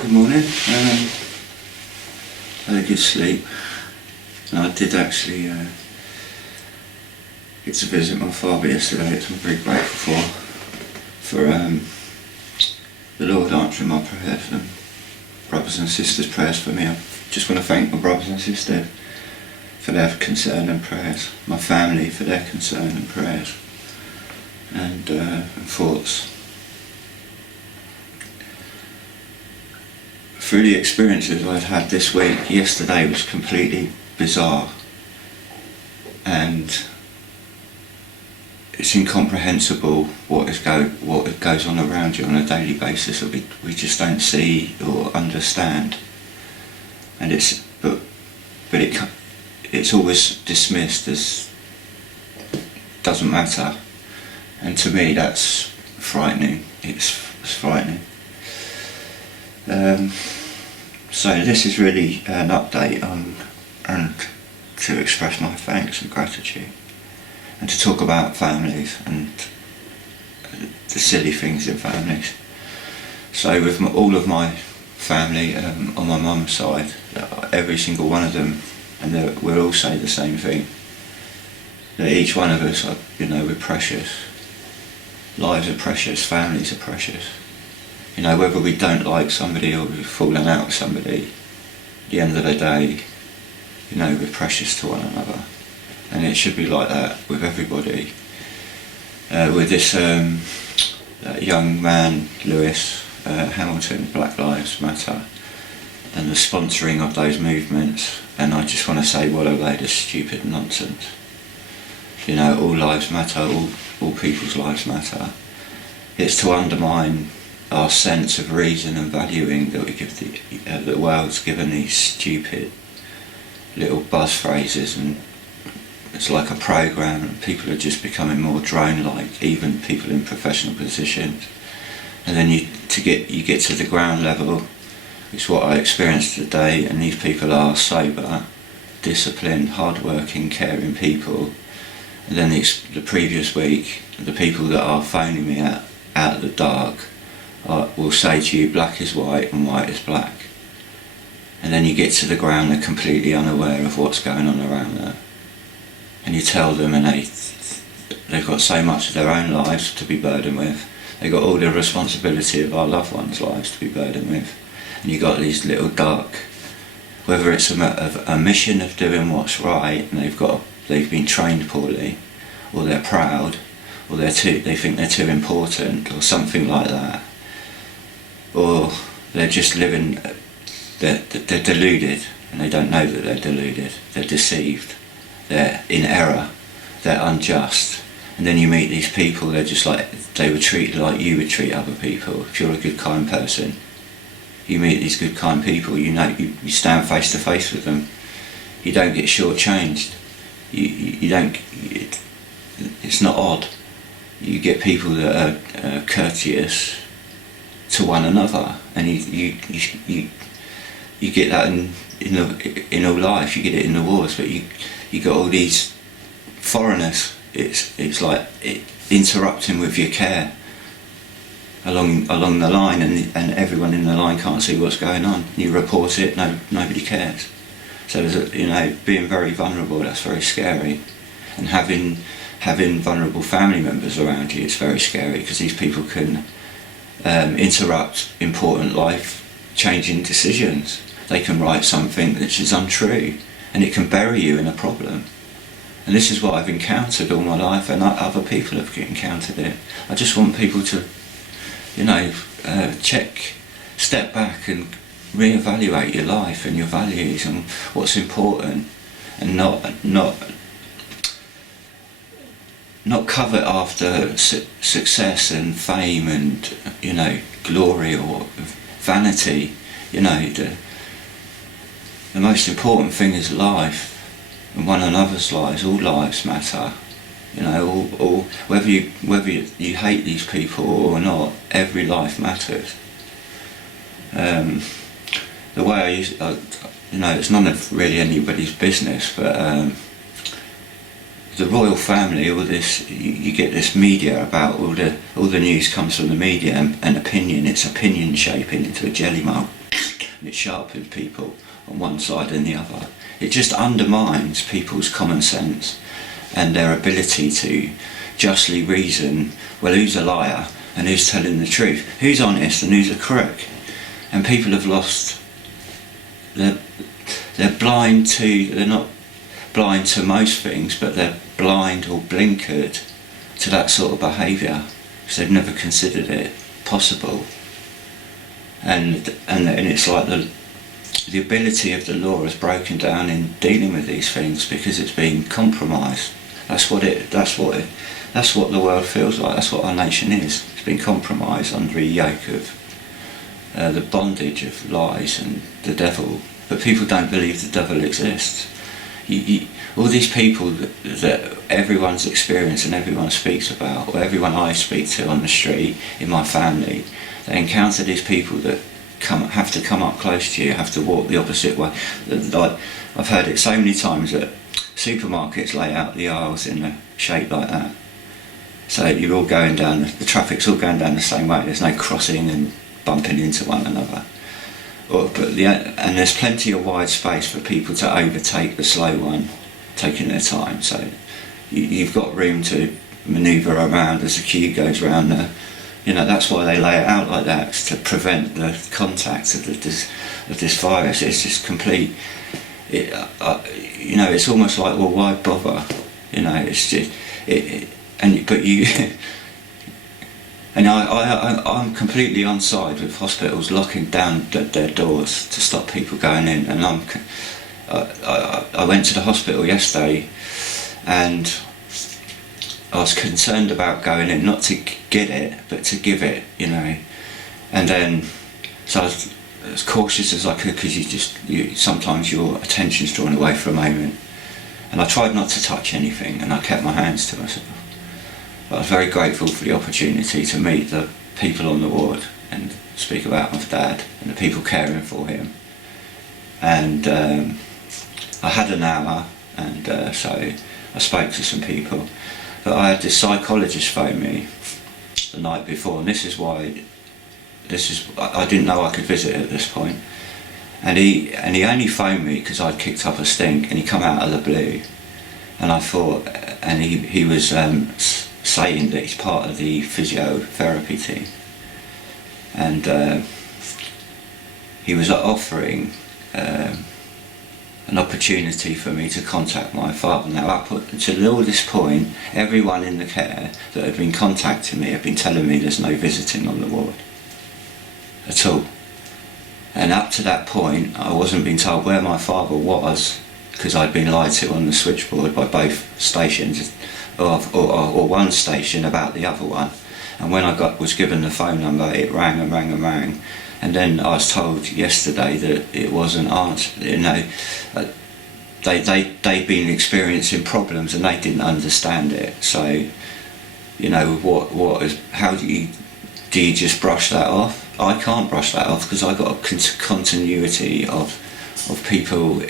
Good morning. I had a good sleep, and I did actually get to visit my father yesterday, which I'm very grateful for the Lord answering my prayers and brothers and sisters' prayers for me. I just want to thank my brothers and sisters for their concern and prayers, my family for their concern and prayers and thoughts. Through the experiences I've had this week, yesterday was completely bizarre, and it's incomprehensible what goes on around you on a daily basis that we just don't see or understand, and it's always dismissed as doesn't matter, and to me that's frightening. It's frightening. So this is really an update on, and to express my thanks and gratitude, and to talk about families and the silly things in families. So with all of my family on my mum's side, every single one of them, and we'll all say the same thing, that each one of us, we're precious. Lives are precious, families are precious. Whether we don't like somebody or we've fallen out with somebody, at the end of the day, we're precious to one another. And it should be like that with everybody. With this young man, Lewis Hamilton, Black Lives Matter, and the sponsoring of those movements, and I just want to say, what a load of stupid nonsense. All lives matter, all people's lives matter. It's to undermine our sense of reason and valuing that we give the world's given these stupid little buzz phrases, and it's like a program, and people are just becoming more drone-like, even people in professional positions. And then you get to the ground level, which is what I experienced today, and these people are sober, disciplined, hard-working, caring people. And then the previous week, the people that are phoning me out of the dark will say to you, black is white and white is black. And then you get to the ground, they're completely unaware of what's going on around them. And you tell them, and they've got so much of their own lives to be burdened with. They've got all the responsibility of our loved ones' lives to be burdened with. And you've got these little dark, whether it's a mission of doing what's right, and they've been trained poorly, or they're proud, or they think they're too important, or something like that. Or they're just living, they're deluded, and they don't know that they're deluded. They're deceived, they're in error, they're unjust. And then you meet these people, they're just like, they would treat like you would treat other people. If you're a good, kind person, you meet these good, kind people, you stand face to face with them. You don't get shortchanged. You don't, it's not odd. You get people that are courteous to one another, and you get that in all life. You get it in the wars, but you got all these foreigners. It's like interrupting with your care along the line, and everyone in the line can't see what's going on. You report it, nobody cares. So there's being very vulnerable. That's very scary, and having vulnerable family members around you, it's very scary, because these people can interrupt important life-changing decisions. They can write something which is untrue, and it can bury you in a problem. And this is what I've encountered all my life, and other people have encountered it. I just want people to, step back and reevaluate your life and your values and what's important, and not covet after success and fame and glory or vanity. The most important thing is life, and one another's lives. All lives matter. All whether you hate these people or not, every life matters. The way I use, it's none of really anybody's business, but the royal family, all this, you get this media about all the news comes from the media, and opinion, it's opinion shaping into a jelly mold. and it sharpens people on one side and the other. It just undermines people's common sense and their ability to justly reason, well, who's a liar and who's telling the truth, who's honest and who's a crook. And people have lost, they're blind to, they're not blind to most things, but they're blind or blinkered to that sort of behaviour because they've never considered it possible. And it's like the ability of the law is broken down in dealing with these things because it's been compromised. That's what the world feels like. That's what our nation is. It's been compromised under a yoke of the bondage of lies and the devil. But people don't believe the devil exists. All these people that everyone's experienced and everyone speaks about, or everyone I speak to on the street, in my family, they encounter these people that have to come up close to you, have to walk the opposite way. I've heard it so many times that supermarkets lay out the aisles in a shape like that. So you're all going down, the traffic's all going down the same way, there's no crossing and bumping into one another. And there's plenty of wide space for people to overtake the slow one, taking their time. So you've got room to manoeuvre around as the queue goes round there. That's why they lay it out like that, to prevent the contact of this virus. It's just complete. It's almost like, well, why bother? It's just And I'm completely on side with hospitals locking down their doors to stop people going in. And I went to the hospital yesterday, and I was concerned about going in, not to get it, but to give it, And then, so I was as cautious as I could, because sometimes your attention's drawn away for a moment. And I tried not to touch anything, and I kept my hands to myself. But I was very grateful for the opportunity to meet the people on the ward and speak about my dad and the people caring for him. And I had an hour, and so I spoke to some people. But I had this psychologist phone me the night before, and I didn't know I could visit at this point. And he only phoned me because I'd kicked up a stink, and he come out of the blue. And I thought, and he was saying that he's part of the physiotherapy team. And he was offering an opportunity for me to contact my father. Now, up until all this point, everyone in the care that had been contacting me had been telling me there's no visiting on the ward at all. And up to that point, I wasn't being told where my father was, because I'd been lied to on the switchboard by both stations, or one station about the other one. And when I was given the phone number, it rang and rang and rang. And then I was told yesterday that it wasn't answered. They'd been experiencing problems and they didn't understand it. So, how do you just brush that off? I can't brush that off, because I got a continuity of people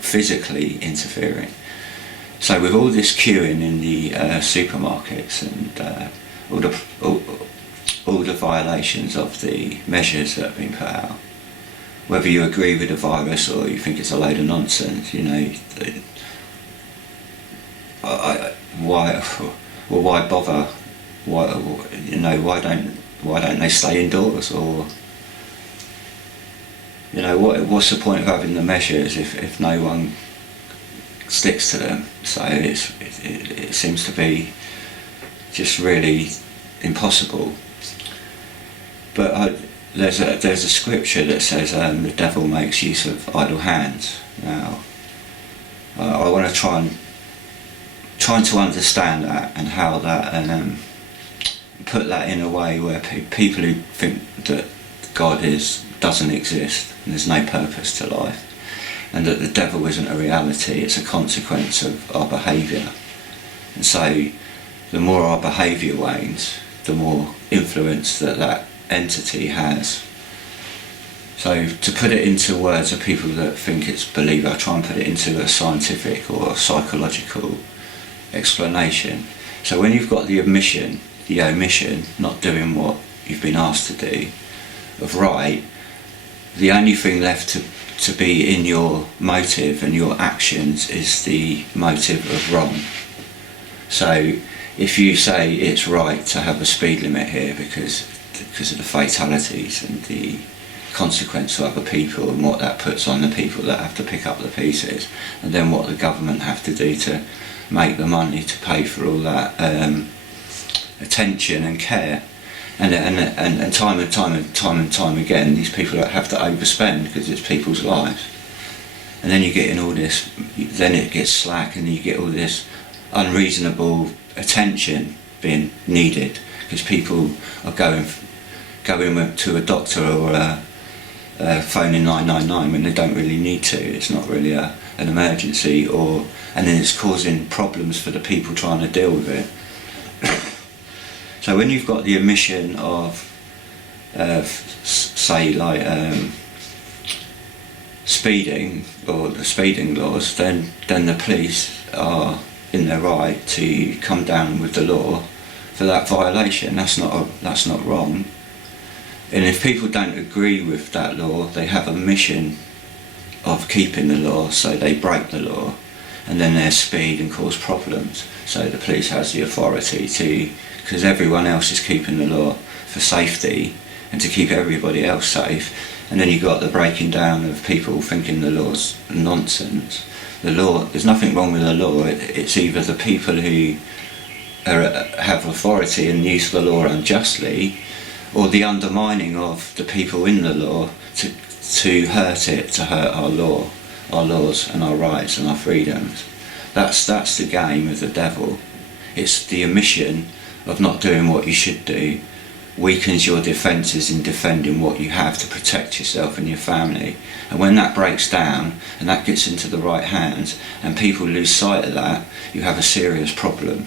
physically interfering. So with all this queuing in the supermarkets and all the violations of the measures that have been put out, whether you agree with the virus or you think it's a load of nonsense, why bother? Why don't they stay indoors? Or what's the point of having the measures if no one sticks to them? So it seems to be just really impossible. But there's a scripture that says the devil makes use of idle hands. Now, I want to trying to understand that, and how that, put that in a way where people who think that God doesn't exist and there's no purpose to life, and that the devil isn't a reality, it's a consequence of our behaviour. And so the more our behaviour wanes, the more influence that entity has. So to put it into words of people that think it's believable, I try and put it into a scientific or psychological explanation. So when you've got the omission, not doing what you've been asked to do, of right, the only thing left to be in your motive and your actions is the motive of wrong. So if you say it's right to have a speed limit here because of the fatalities and the consequence to other people and what that puts on the people that have to pick up the pieces, and then what the government have to do to make the money to pay for all that attention and care, and time again, these people have to overspend because it's people's lives, and then you get in all this, then it gets slack, and you get all this unreasonable attention being needed because people are going to a doctor or phoning 999 when they don't really need to. It's not really an emergency, and then it's causing problems for the people trying to deal with it. So when you've got the omission of say like speeding or the speeding laws, then the police are in their right to come down with the law for that violation. That's not wrong. And if people don't agree with that law, they have a mission of keeping the law, so they break the law, and then they speed and cause problems. So the police has the authority to, because everyone else is keeping the law for safety and to keep everybody else safe. And then you've got the breaking down of people thinking the law's nonsense. The law, there's nothing wrong with the law. It's either the people who have authority and use the law unjustly, or the undermining of the people in the law to hurt our laws and our rights and our freedoms. That's the game of the devil. It's the omission of not doing what you should do weakens your defences in defending what you have to protect yourself and your family. And when that breaks down and that gets into the right hands and people lose sight of that, you have a serious problem.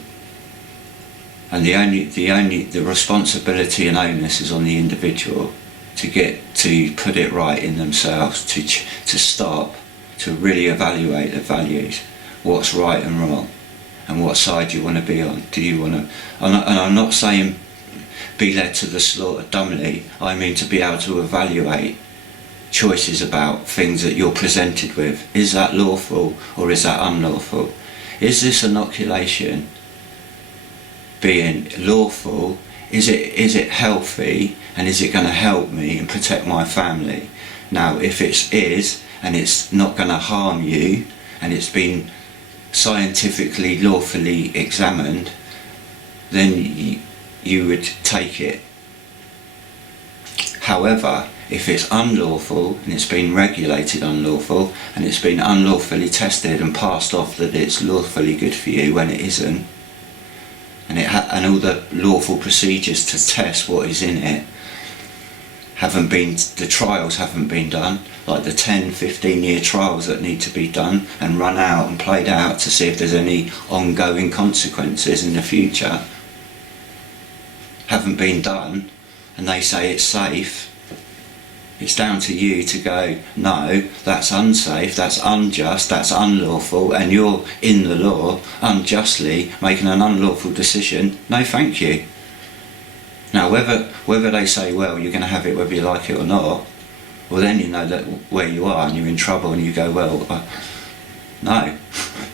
And the responsibility and onus is on the individual to put it right in themselves, to stop, to really evaluate the values, what's right and wrong, and what side do you want to be on. Do you want to? And I'm not saying be led to the slaughter dumbly. I mean to be able to evaluate choices about things that you're presented with. Is that lawful or is that unlawful? Is this inoculation being lawful? Is it healthy, and is it going to help me and protect my family? Now, if it is, and it's not going to harm you, and it's been scientifically, lawfully examined, then you would take it. However, if it's unlawful, and it's been regulated unlawful, and it's been unlawfully tested and passed off that it's lawfully good for you when it isn't, and all the lawful procedures to test what is in it the trials haven't been done, like the 10-15 year trials that need to be done and run out and played out to see if there's any ongoing consequences in the future, haven't been done, and they say it's safe. It's down to you to go, no, that's unsafe, that's unjust, that's unlawful, and you're in the law unjustly making an unlawful decision. No, thank you. Now, whether they say, well, you're going to have it whether you like it or not, well, then you know that where you are and you're in trouble, and you go, well, no,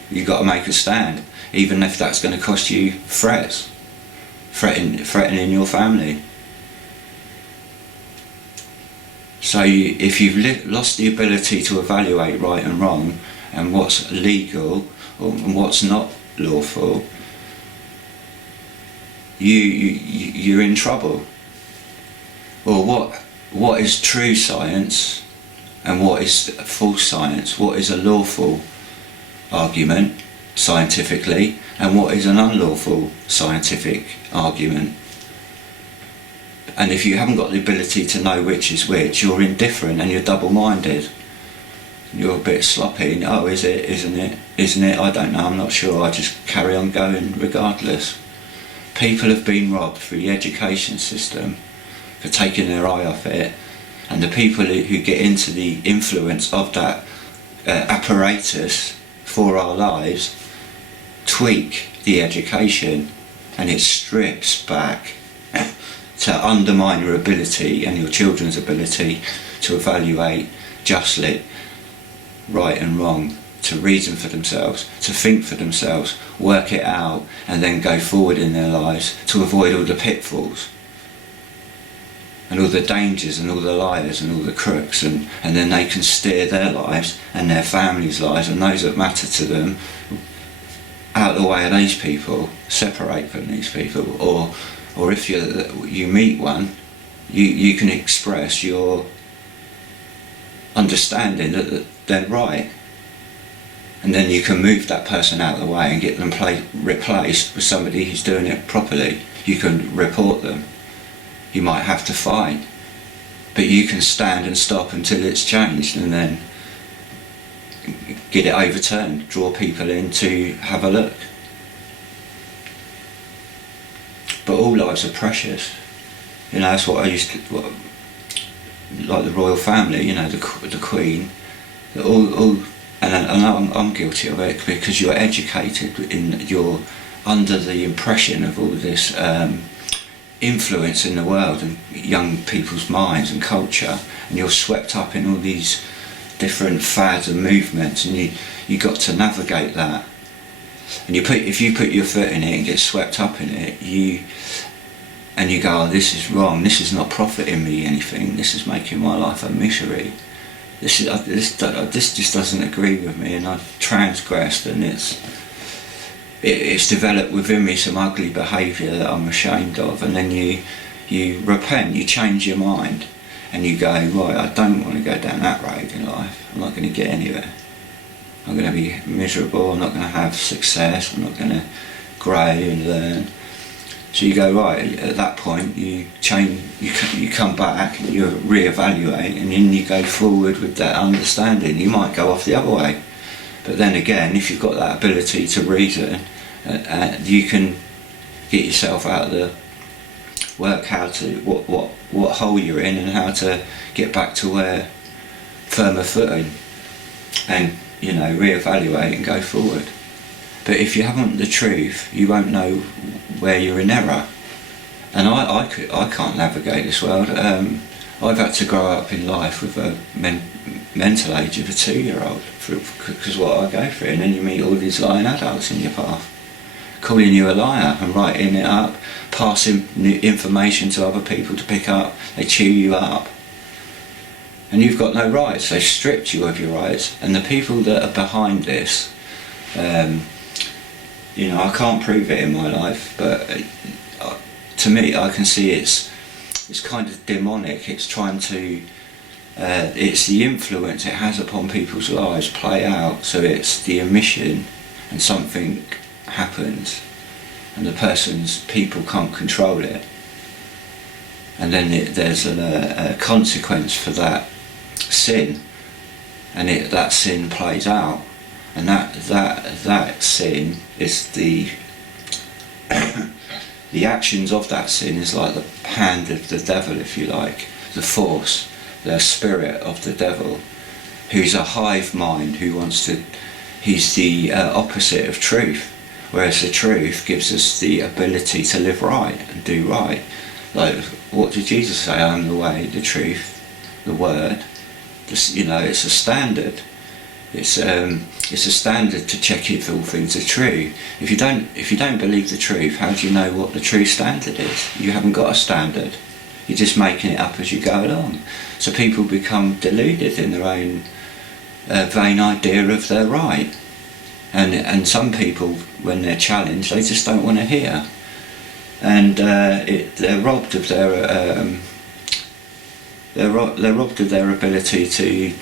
you've got to make a stand, even if that's going to cost you threatening your family. So if you've lost the ability to evaluate right and wrong and what's legal and what's not lawful, you're in trouble. Or what is true science and what is false science? What is a lawful argument scientifically and what is an unlawful scientific argument? And if you haven't got the ability to know which is which, you're indifferent and you're double-minded. You're a bit sloppy. Oh, is it? Isn't it? Isn't it? I don't know. I'm not sure. I just carry on going regardless. People have been robbed through the education system for taking their eye off it, and the people who get into the influence of that apparatus for our lives tweak the education, and it strips back to undermine your ability and your children's ability to evaluate justly right and wrong, to reason for themselves, to think for themselves, work it out, and then go forward in their lives to avoid all the pitfalls and all the dangers and all the liars and all the crooks, and then they can steer their lives and their families' lives and those that matter to them out of the way of these people, separate from these people, or if you meet one, you can express your understanding that they're right, and then you can move that person out of the way and get them replaced with somebody who's doing it properly. You can report them. You might have to fight, but you can stand and stop until it's changed, and then get it overturned, draw people in to have a look. But all lives are precious. You know, that's what I used to, like the royal family, you know, the Queen, and I'm guilty of it, because you're educated you're under the impression of all this influence in the world and young people's minds and culture, and you're swept up in all these different fads and movements, and you got to navigate that. And if you put your foot in it and get swept up in it, you go, oh, this is wrong, this is not profiting me anything, this is making my life a misery, this just doesn't agree with me, and I've transgressed, and it's developed within me some ugly behaviour that I'm ashamed of. And then you repent, you change your mind, and you go, right, I don't want to go down that road in life, I'm not going to get anywhere, I'm going to be miserable, I'm not going to have success, I'm not going to grow and learn. So you go, right, at that point you change, you come back, you re-evaluate, and then you go forward with that understanding. You might go off the other way, but then again, if you've got that ability to reason, you can get yourself out of the work, how to what hole you're in, and how to get back to where firmer footing, and you know, re-evaluate and go forward. But if you haven't the truth, you won't know where you're in error. And I can't navigate this world. I've had to grow up in life with a mental age of a 2-year-old, because what I go through. And then you meet all these lying adults in your path, calling you a liar and writing it up, passing information to other people to pick up. They chew you up, and you've got no rights. They've stripped you of your rights. And the people that are behind this, you know, I can't prove it in my life, but to me, I can see it's kind of demonic. It's trying to, it's the influence it has upon people's lives play out. So it's the omission, and something happens, and people can't control it, and then there's a consequence for that sin, and that sin plays out. And that sin is the actions of that sin is like the hand of the devil, if you like, the force, the spirit of the devil, who's a hive mind, he's the opposite of truth, whereas the truth gives us the ability to live right and do right. Like, what did Jesus say? I am the way, the truth, the word. You know, it's a standard. It's a standard to check if all things are true. If you don't believe the truth, how do you know what the true standard is? You haven't got a standard. You're just making it up as you go along. So people become deluded in their own vain idea of their right. And some people, when they're challenged, they just don't want to hear. And they're robbed of their ability to,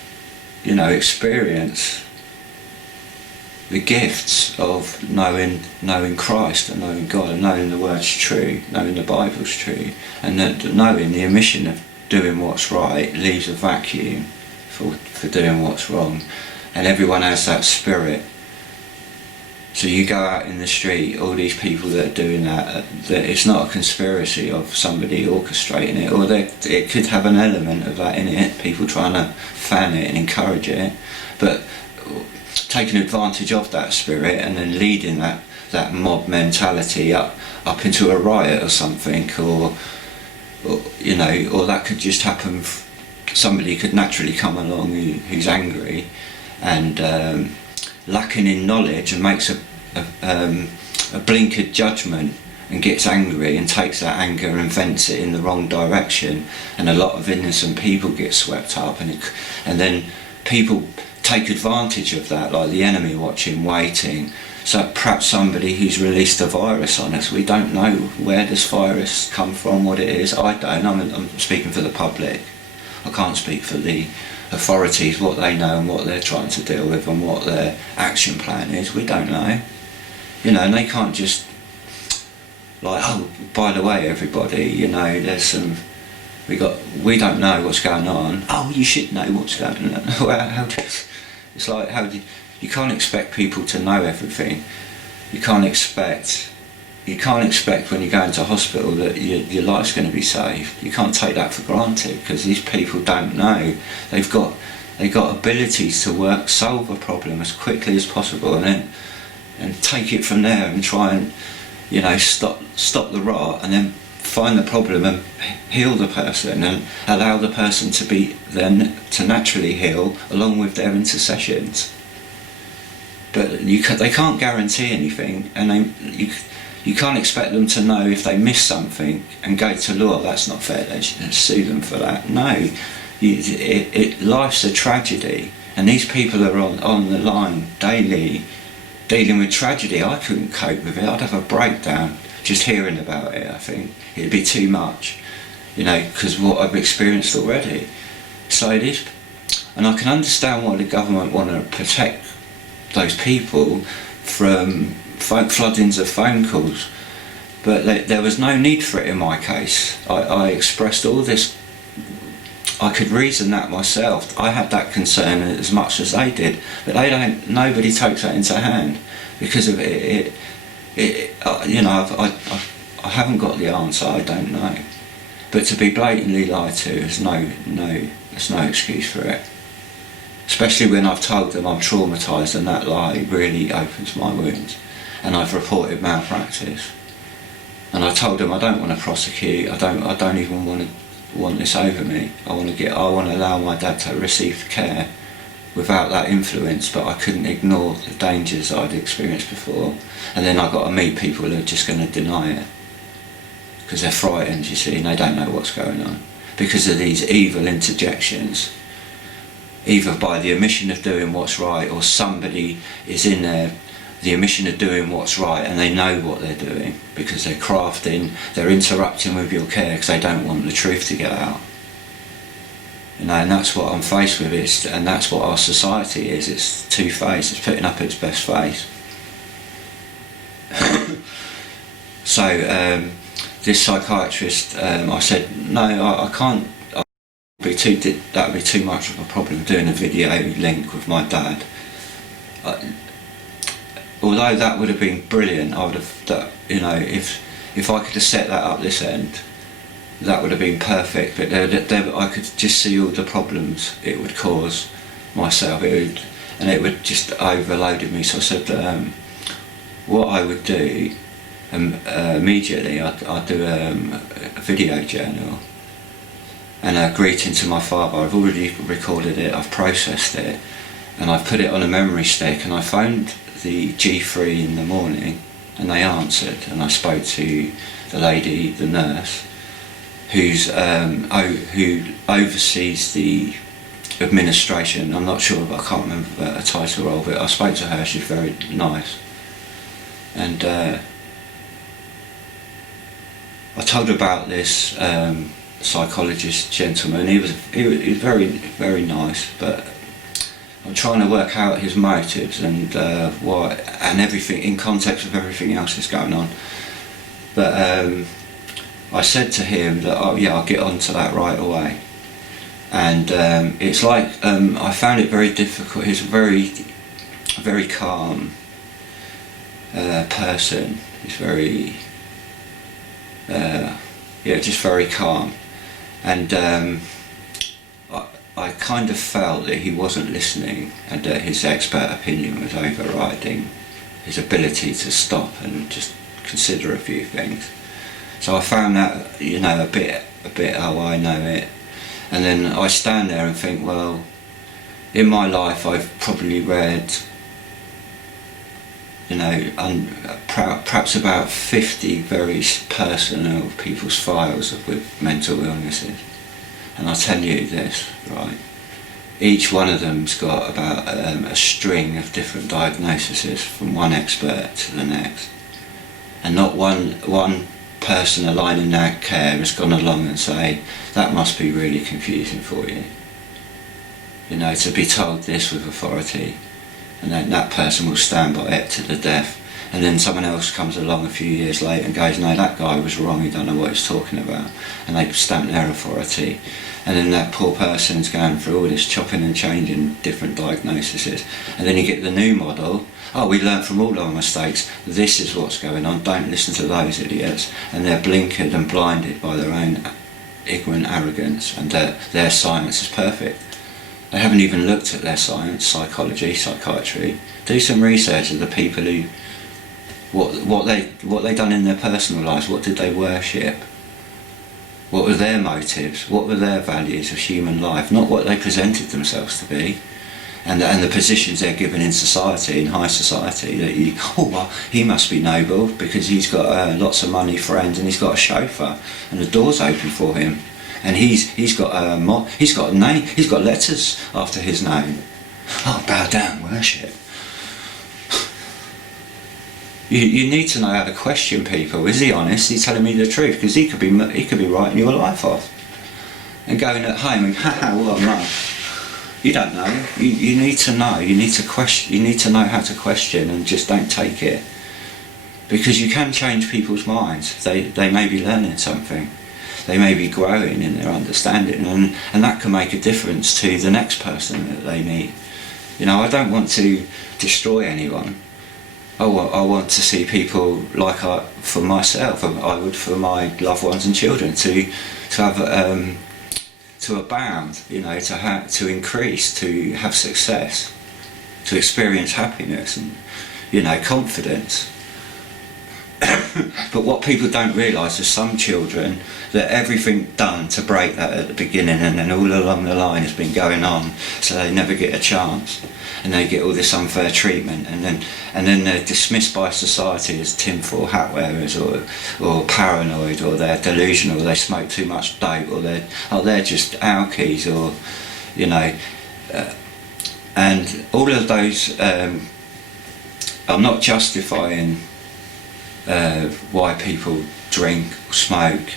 you know, experience the gifts of knowing Christ and knowing God and knowing the word's true, knowing the Bible's true, and that knowing the omission of doing what's right leaves a vacuum for doing what's wrong. And everyone has that spirit. So you go out in the street, all these people that are doing that it's not a conspiracy of somebody orchestrating it, or it could have an element of that in it, people trying to fan it and encourage it, but taking advantage of that spirit and then leading that mob mentality up into a riot or something, or you know, or that could just happen somebody could naturally come along who's angry and lacking in knowledge and makes a blinkered judgment and gets angry and takes that anger and vents it in the wrong direction, and a lot of innocent people get swept up, and then people take advantage of that, like the enemy watching, waiting. So perhaps somebody who's released a virus on us, we don't know where this virus come from, what it is. I don't. I'm speaking for the public. I can't speak for the authorities, what they know and what they're trying to deal with and what their action plan is. We don't know. You know, and they can't just like, oh, by the way, everybody, you know, there's some, we don't know what's going on. Oh, you should know what's going on. Well, it's like, you can't expect people to know everything. You can't expect when you go into hospital that your life's going to be saved. You can't take that for granted, because these people don't know. They've got abilities to solve a problem as quickly as possible, and take it from there and try and, you know, stop the rot, and then find the problem and heal the person and allow the person to naturally heal along with their intercessions. But they can't guarantee anything, and you can't expect them to know if they miss something and go to law. That's not fair. They should sue them for that. No, life's a tragedy, and these people are on the line daily, dealing with tragedy. I couldn't cope with it. I'd have a breakdown just hearing about it. I think it'd be too much, you know, because what I've experienced already. So it is, and I can understand why the government want to protect those people from floodings of phone calls, but there was no need for it in my case. I expressed all this. I could reason that myself. I had that concern as much as they did, but nobody takes that into hand because of it. You know, I haven't got the answer. I don't know, but to be blatantly lied to, there's no excuse for it. Especially when I've told them I'm traumatised, and that lie really opens my wounds. And I've reported malpractice. And I told them I don't want to prosecute. I don't even want this over me. I want to allow my dad to receive care without that influence, but I couldn't ignore the dangers I'd experienced before. And then I got to meet people who are just going to deny it because they're frightened, you see, and they don't know what's going on because of these evil interjections, either by the omission of doing what's right, or somebody is in there, the omission of doing what's right, and they know what they're doing because they're crafting, they're interrupting with your care because they don't want the truth to get out. You know, and that's what I'm faced with, and that's what our society is. It's two-faced, it's putting up its best face. So this psychiatrist, I said, no, I can't. That would be too much of a problem doing a video link with my dad. Although that would have been brilliant, I would have, you know, if I could have set that up this end, that would have been perfect. But I could just see all the problems it would cause myself. It would just overloaded me. So I said, what I would do immediately, I'd do a video journal and a greeting to my father. I've already recorded it, I've processed it, and I've put it on a memory stick, and I phoned the G3 in the morning and they answered, and I spoke to the lady, the nurse, who oversees the administration. I'm not sure, but I can't remember her title role, but I spoke to her. She's very nice, and I told her about this psychologist gentleman. He was very, very nice, but I'm trying to work out his motives and why, and everything in context of everything else that's going on. But I said to him that, oh yeah, I'll get onto that right away. And it's like, I found it very difficult. He's a very, very calm person. He's very, just very calm. And I kind of felt that he wasn't listening, and that his expert opinion was overriding his ability to stop and just consider a few things. So I found that, you know, a bit, oh, I know it. And then I stand there and think, well, in my life I've probably read, perhaps about 50 very personal people's files with mental illnesses. And I'll tell you this, right? Each one of them's got about a string of different diagnoses from one expert to the next. And not one person aligning their care has gone along and say, that must be really confusing for you. To be told this with authority, and then that person will stand by it to the death. And then someone else comes along a few years later and goes, no, that guy was wrong, he don't know what he's talking about. And they stamp their authority. And then that poor person's going through all this chopping and changing different diagnoses. And then you get the new model. Oh, we learned from all our mistakes. This is what's going on. Don't listen to those idiots. And they're blinkered and blinded by their own ignorant arrogance, and their science is perfect. They haven't even looked at their science, psychology, psychiatry. Do some research of the people who, what they done in their personal lives. What did they worship? What were their motives? What were their values of human life? Not what they presented themselves to be, and the positions they're given in society, in high society. That well, he must be noble because he's got lots of money, friends, and he's got a chauffeur, and the door's open for him, and he's got a name, he's got letters after his name. Oh, bow down, worship. You need to know how to question people. Is he honest? Is he telling me the truth? Because he could be writing your life off and going at home and well, no, you don't know. You need to know. You need to question. You need to know how to question, and just don't take it, because you can change people's minds. They may be learning something. They may be growing in their understanding, and that can make a difference to the next person that they meet. I don't want to destroy anyone. I want to see people like for myself, I would for my loved ones and children, to have to abound, to increase, to have success, to experience happiness and confidence. But what people don't realise is some children, that everything done to break that at the beginning, and then all along the line has been going on, so they never get a chance, and they get all this unfair treatment, and then they're dismissed by society as tinfoil hat wearers, or paranoid, or they're delusional, they smoke too much dope, or they're just alkies, or and all of those. I'm not justifying why people drink, smoke,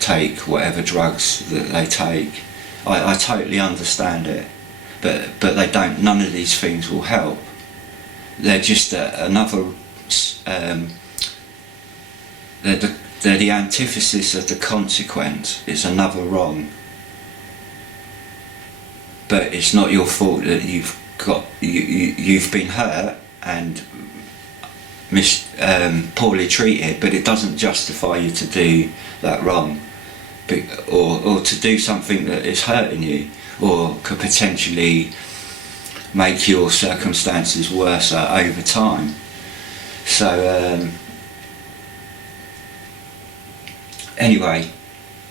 take whatever drugs that they take. I totally understand it, but they don't. None of these things will help. They're just another. They're the antithesis of the consequence. It's another wrong. But it's not your fault that you've been hurt and poorly treated, but it doesn't justify you to do that wrong, or to do something that is hurting you, or could potentially make your circumstances worse over time. So anyway,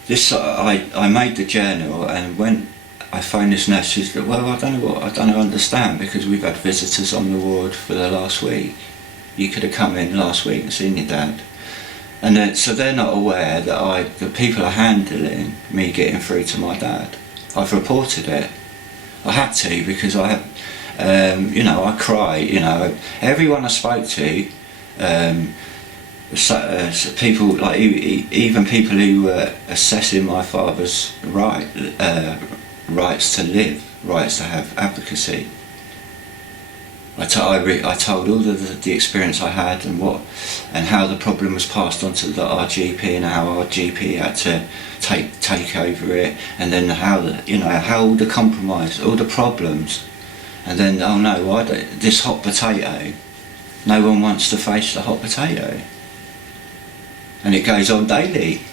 I made the journal, and when I phoned this nurse, she said, well, I don't understand, because we've had visitors on the ward for the last week. You could have come in last week and seen your dad. And so they're not aware that the people are handling me getting through to my dad. I've reported it. I had to, because I cry. Everyone I spoke to, people like even people who were assessing my father's rights to live, rights to have advocacy. I told all the experience I had, and how the problem was passed on to our GP, and how our GP had to take over it, and then how all the compromise, all the problems, and then this hot potato, no one wants to face the hot potato, and it goes on daily,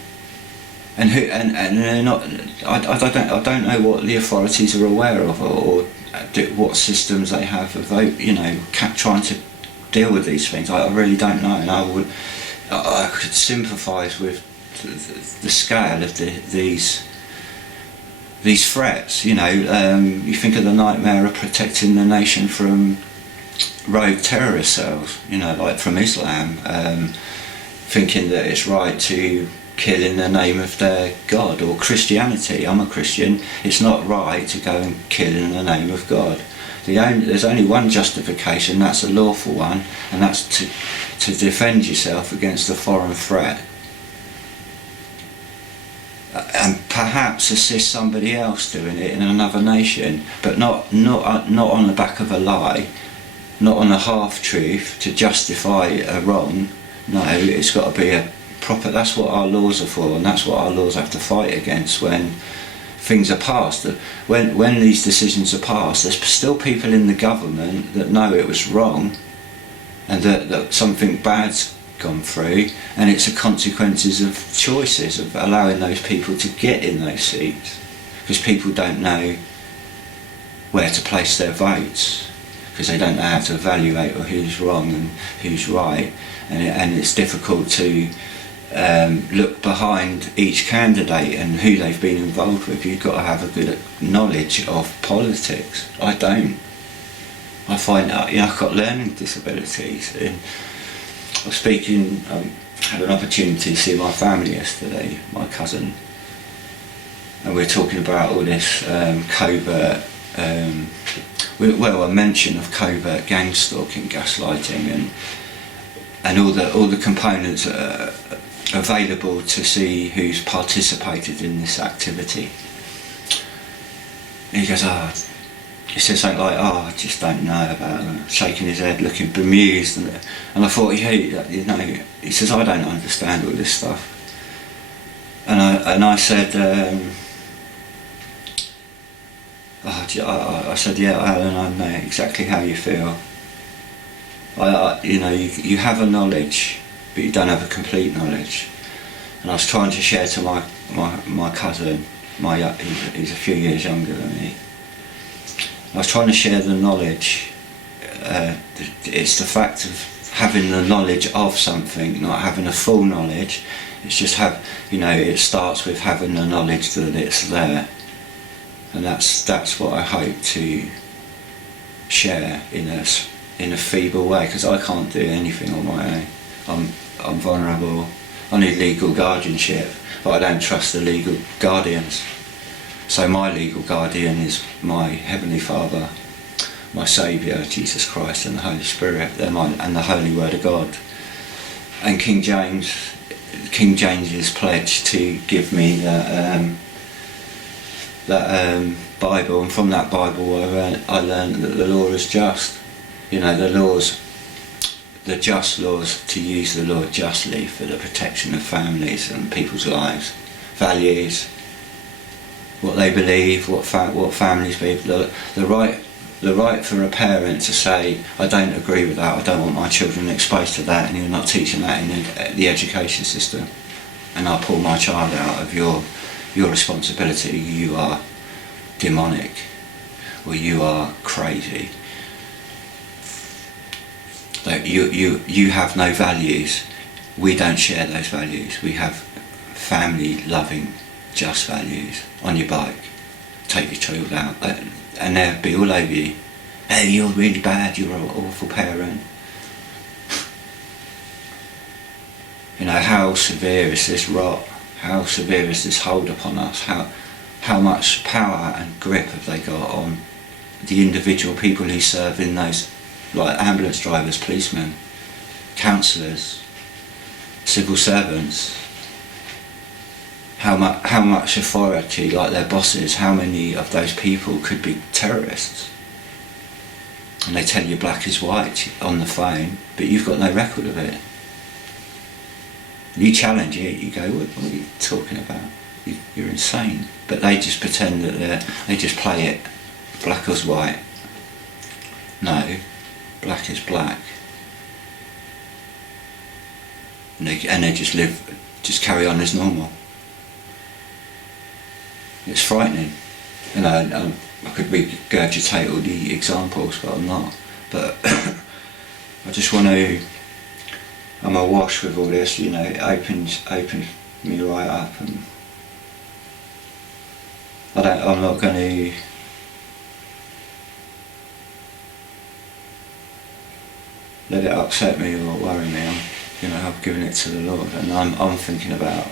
and they're not. I don't know what the authorities are aware of, or what systems they have of trying to deal with these things. I really don't know, and I could sympathise with the scale of these these threats. You think of the nightmare of protecting the nation from rogue terrorist cells, like from Islam, thinking that it's right to kill in the name of their God, or Christianity. I'm a Christian. It's not right to go and kill in the name of God. There's only one justification, that's a lawful one, and that's to defend yourself against a foreign threat. And perhaps assist somebody else doing it in another nation, but not on the back of a lie, not on a half-truth to justify a wrong. No, it's got to be a proper. That's what our laws are for, and that's what our laws have to fight against when things are passed. When these decisions are passed, there's still people in the government that know it was wrong, and that something bad's gone through, and it's the consequences of choices, of allowing those people to get in those seats, because people don't know where to place their votes, because they don't know how to evaluate who's wrong and who's right, and it's difficult to look behind each candidate and who they've been involved with. You've got to have a good knowledge of politics. I don't. I find out, I've got learning disabilities. I was speaking, had an opportunity to see my family yesterday, my cousin, and we were talking about all this covert, a mention of covert gang stalking, gaslighting, and all the components available to see who's participated in this activity. And he goes, he says something like, I just don't know about it, shaking his head, looking bemused, and I thought, he says, I don't understand all this stuff. And I said, I said, yeah, Alan, I know exactly how you feel. You have a knowledge, but you don't have a complete knowledge. And I was trying to share to my cousin, he's a few years younger than me. I was trying to share the knowledge. It's the fact of having the knowledge of something, not having a full knowledge. It's just it starts with having the knowledge that it's there. And that's what I hope to share in a feeble way, because I can't do anything on my own. I'm vulnerable. I need legal guardianship, but I don't trust the legal guardians. So my legal guardian is my Heavenly Father, my Saviour, Jesus Christ, and the Holy Spirit. They're and the Holy Word of God. And King James's pledge to give me that Bible, and from that Bible I learned that the law is just. The just laws, to use the law justly for the protection of families and people's lives, values, what they believe, what families believe, the right for a parent to say, I don't agree with that, I don't want my children exposed to that, and you're not teaching that in the education system, and I'll pull my child out of your responsibility. You are demonic, or you are crazy. Like you have no values. We don't share those values. We have family loving, just values. On your bike, take your child out, and they'll be all over you. Hey, you're really bad, you're an awful parent. How severe is this rot? How severe is this hold upon us? How much power and grip have they got on the individual people who serve in those, like ambulance drivers, policemen, counsellors, civil servants? How much authority, like their bosses, how many of those people could be terrorists? And they tell you black is white on the phone, but you've got no record of it. You challenge it, you go, what are you talking about? You're insane. But they just pretend that they just play it, black is white. No, black is black. And they just carry on as normal. It's frightening. I could regurgitate all the examples, but I'm not. But I just want to, I'm awash with all this, it opens me right up, and I'm not going to let it upset me or worry me. I've given it to the Lord, and I'm thinking about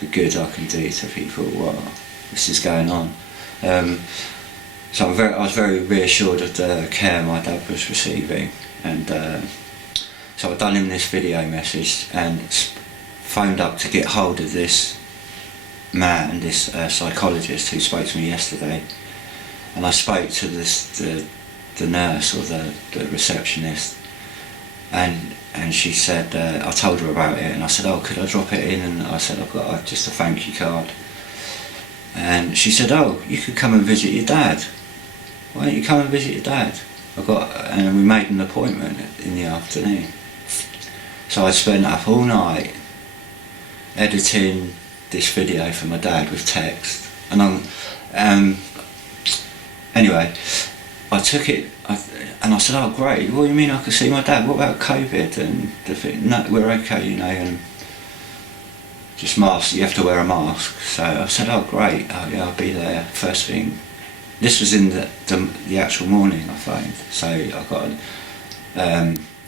the good I can do to people while this is going on. So I was very reassured of the care my dad was receiving, and so I've done him this video message and phoned up to get hold of this man, this psychologist who spoke to me yesterday, and I spoke to the nurse or the receptionist, and she said, I told her about it, and I said, oh, could I drop it in? And I said, I've got just a thank you card. And she said, oh, you could come and visit your dad. Why don't you come and visit your dad? And we made an appointment in the afternoon. So I spent up all night editing this video for my dad with text. And anyway, I took it, and I said, oh great, what do you mean I can see my dad? What about COVID? And the thing, no, we're okay, and just mask, you have to wear a mask. So I said, oh great, oh yeah, I'll be there first thing. This was in the actual morning I phoned, so I got,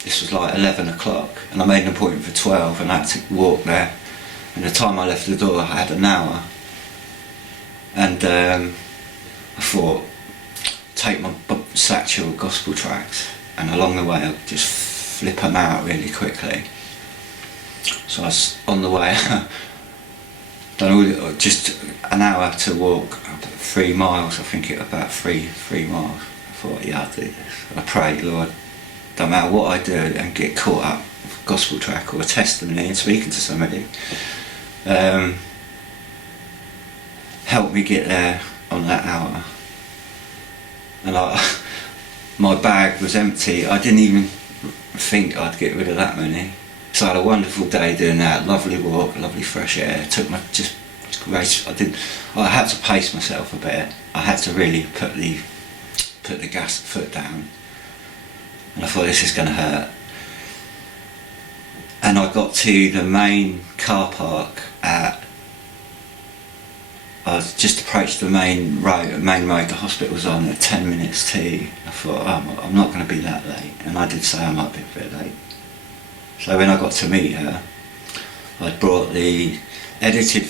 this was like 11 o'clock, and I made an appointment for 12, and I had to walk there, and the time I left the door I had an hour, and I thought, take my satchel of gospel tracts, and along the way I'll just flip them out really quickly. So I was on the way, just an hour to walk 3 miles, I think it was about three miles. I thought, yeah, I'll do this. I prayed, Lord, don't matter what I do and get caught up with a gospel tract or a testimony and speaking to somebody, help me get there on that hour. And my bag was empty. I didn't even think I'd get rid of that many. So I had a wonderful day doing that, lovely walk, lovely fresh air. Took my I had to pace myself a bit. I had to really put the gas foot down. And I thought, this is going to hurt. And I got to the main car park I was just approached the main road the hospital was on at 10 minutes to. I thought, oh, I'm not going to be that late, and I did say I might be a bit late. So when I got to meet her, I'd brought the edited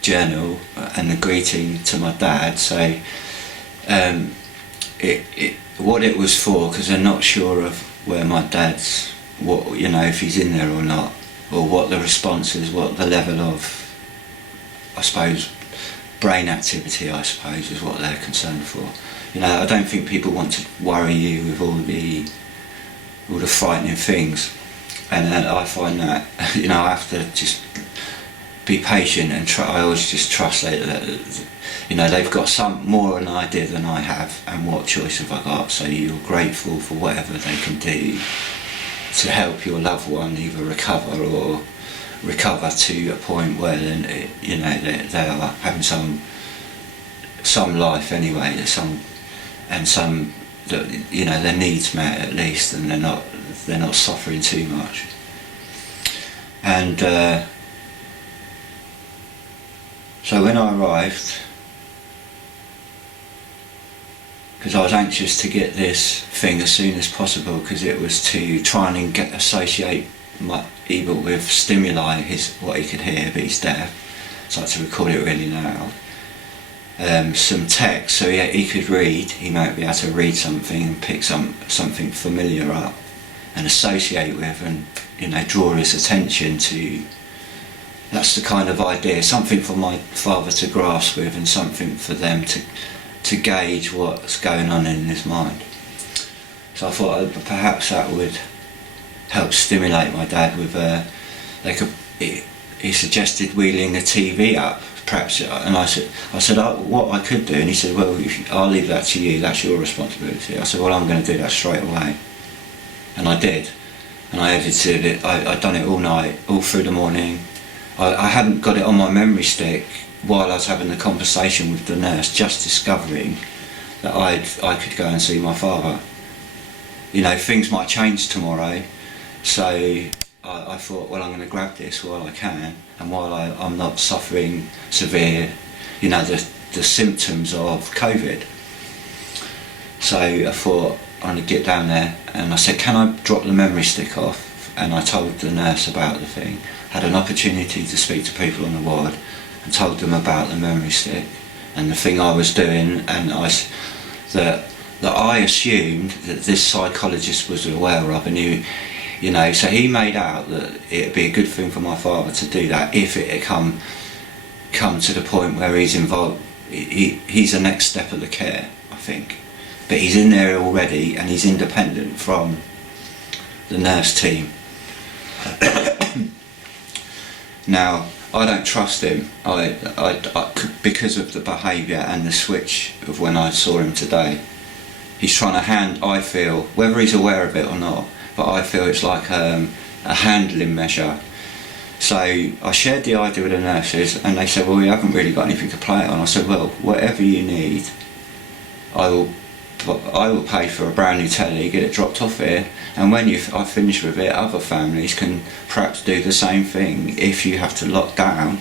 journal and the greeting to my dad. So what it was for, because they're not sure of where my dad's, if he's in there or not, or what the response is, what the level of, I suppose, brain activity, I suppose, is what they're concerned for. I don't think people want to worry you with all the frightening things, and I find that I have to just be patient and try. I always just trust that they've got some more an idea than I have, and what choice have I got? So you're grateful for whatever they can do to help your loved one either recover to a point where they are having some life anyway, some their needs met at least, and they're not suffering too much. And so when I arrived, because I was anxious to get this thing as soon as possible, because it was to try and associate either with stimuli, what he could hear, but he's deaf, so I had to record it really loud. Some text, so he could read, he might be able to read something and pick something familiar up and associate with, and draw his attention to. That's the kind of idea, something for my father to grasp with, and something for them to gauge what's going on in his mind. So I thought perhaps that would help stimulate my dad with he suggested wheeling a TV up, perhaps, and I said what I could do, and he said, well, I'll leave that to you, that's your responsibility. I said, well, I'm going to do that straight away, and I did, and I edited it. I'd done it all night, all through the morning. I hadn't got it on my memory stick while I was having the conversation with the nurse, just discovering that I could go and see my father. Things might change tomorrow, so I thought, well, I'm going to grab this while I can, and while I'm not suffering severe, the the symptoms of COVID. So I thought I'm going to get down there, and I said, can I drop the memory stick off? And I told the nurse about the thing. Had an opportunity to speak to people on the ward and told them about the memory stick and the thing I was doing, and that I assumed that this psychologist was aware of, and he, you know, so he made out that it'd be a good thing for my father to do that if it had come to the point where he's involved. He's the next step of the care, I think. But he's in there already, and he's independent from the nurse team. Now, I don't trust him. I because of the behaviour and the switch of when I saw him today. He's trying to I feel, whether he's aware of it or not, but I feel it's like a handling measure. So I shared the idea with the nurses, and they said, well, we haven't really got anything to play it on. I said, well, whatever you need, I will pay for a brand new telly, get it dropped off here, and when I finish with it, other families can perhaps do the same thing. If you have to lock down,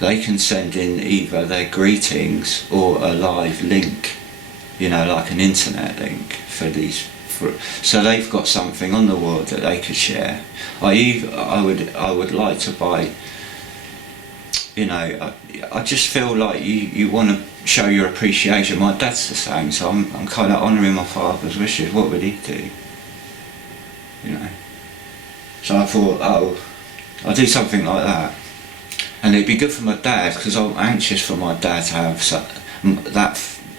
they can send in either their greetings or a live link, you know, like an internet link for these. So they've got something on the ward that they could share. I would like to buy, you know, I just feel like you want to show your appreciation. My dad's the same, so I'm kind of honouring my father's wishes. What would he do? You know. So I thought, oh, I'll do something like that. And it'd be good for my dad, because I'm anxious for my dad to have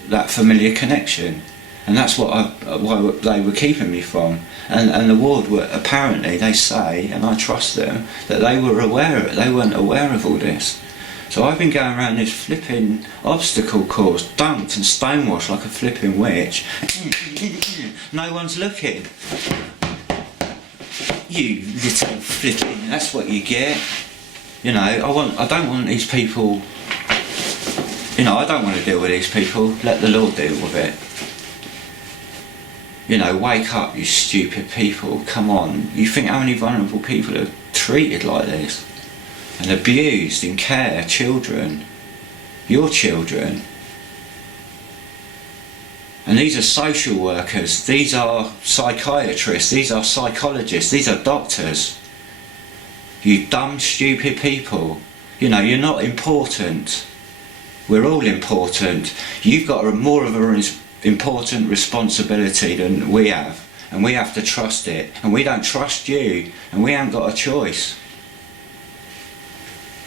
that familiar connection. And that's what they were keeping me from. And the ward were, apparently, they say, and I trust them, that they were aware of it. They weren't aware of all this. So I've been going around this flipping obstacle course, dunked and stonewashed like a flipping witch. No one's looking. You little flipping, that's what you get. You know, I don't want these people, you know, I don't want to deal with these people. Let the Lord deal with it. You know, wake up, you stupid people, come on. You think how many vulnerable people are treated like this? And abused in care, children, your children. And these are social workers, these are psychiatrists, these are psychologists, these are doctors. You dumb, stupid people. You know, you're not important. We're all important. You've got more of an important responsibility than we have. And we have to trust it. And we don't trust you. And we haven't got a choice.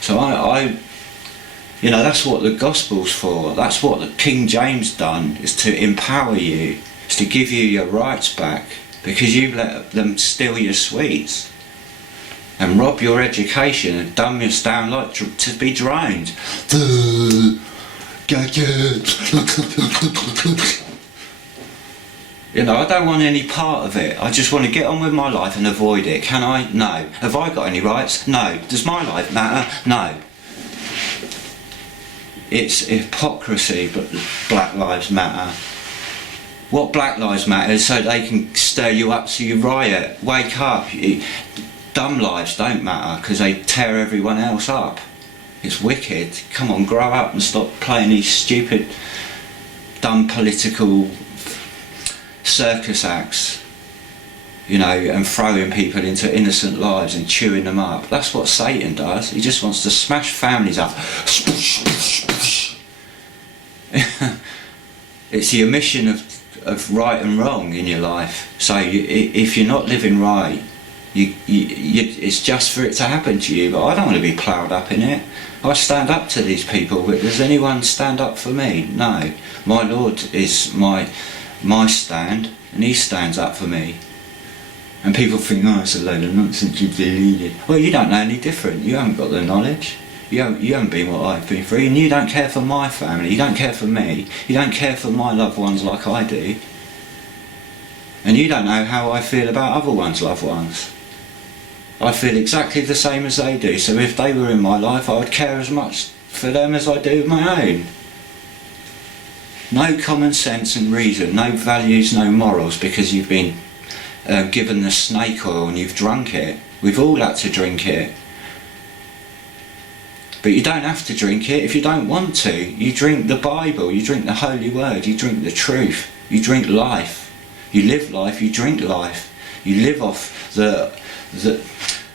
So you know, that's what the gospel's for. That's what the King James done, is to empower you, is to give you your rights back, because you've let them steal your sweets and rob your education and dumb us down like to be drowned. You know, I don't want any part of it. I just want to get on with my life and avoid it. Can I? No. Have I got any rights? No. Does my life matter? No. It's hypocrisy, but Black Lives Matter. What Black Lives Matter is so they can stir you up so you riot. Wake up. Dumb lives don't matter because they tear everyone else up. It's wicked. Come on, grow up and stop playing these stupid, dumb political circus acts, you know, and throwing people into innocent lives and chewing them up. That's what Satan does. He just wants to smash families up. It's the omission of right and wrong in your life. So if you're not living right, it's just for it to happen to you. But I don't want to be ploughed up in it. I stand up to these people, but does anyone stand up for me? No. My Lord is my stand, and he stands up for me. And people think, oh, it's a load of nonsense, you believe it. Well, you don't know any different. You haven't got the knowledge. You haven't been what I've been through, and you don't care for my family. You don't care for me. You don't care for my loved ones like I do. And you don't know how I feel about other ones' loved ones. I feel exactly the same as they do, so if they were in my life, I would care as much for them as I do my own. No common sense and reason, no values, no morals, because you've been given the snake oil and you've drunk it. We've all had to drink it. But you don't have to drink it if you don't want to. You drink the Bible, you drink the Holy Word, you drink the truth, you drink life. You live life, you drink life. You live off the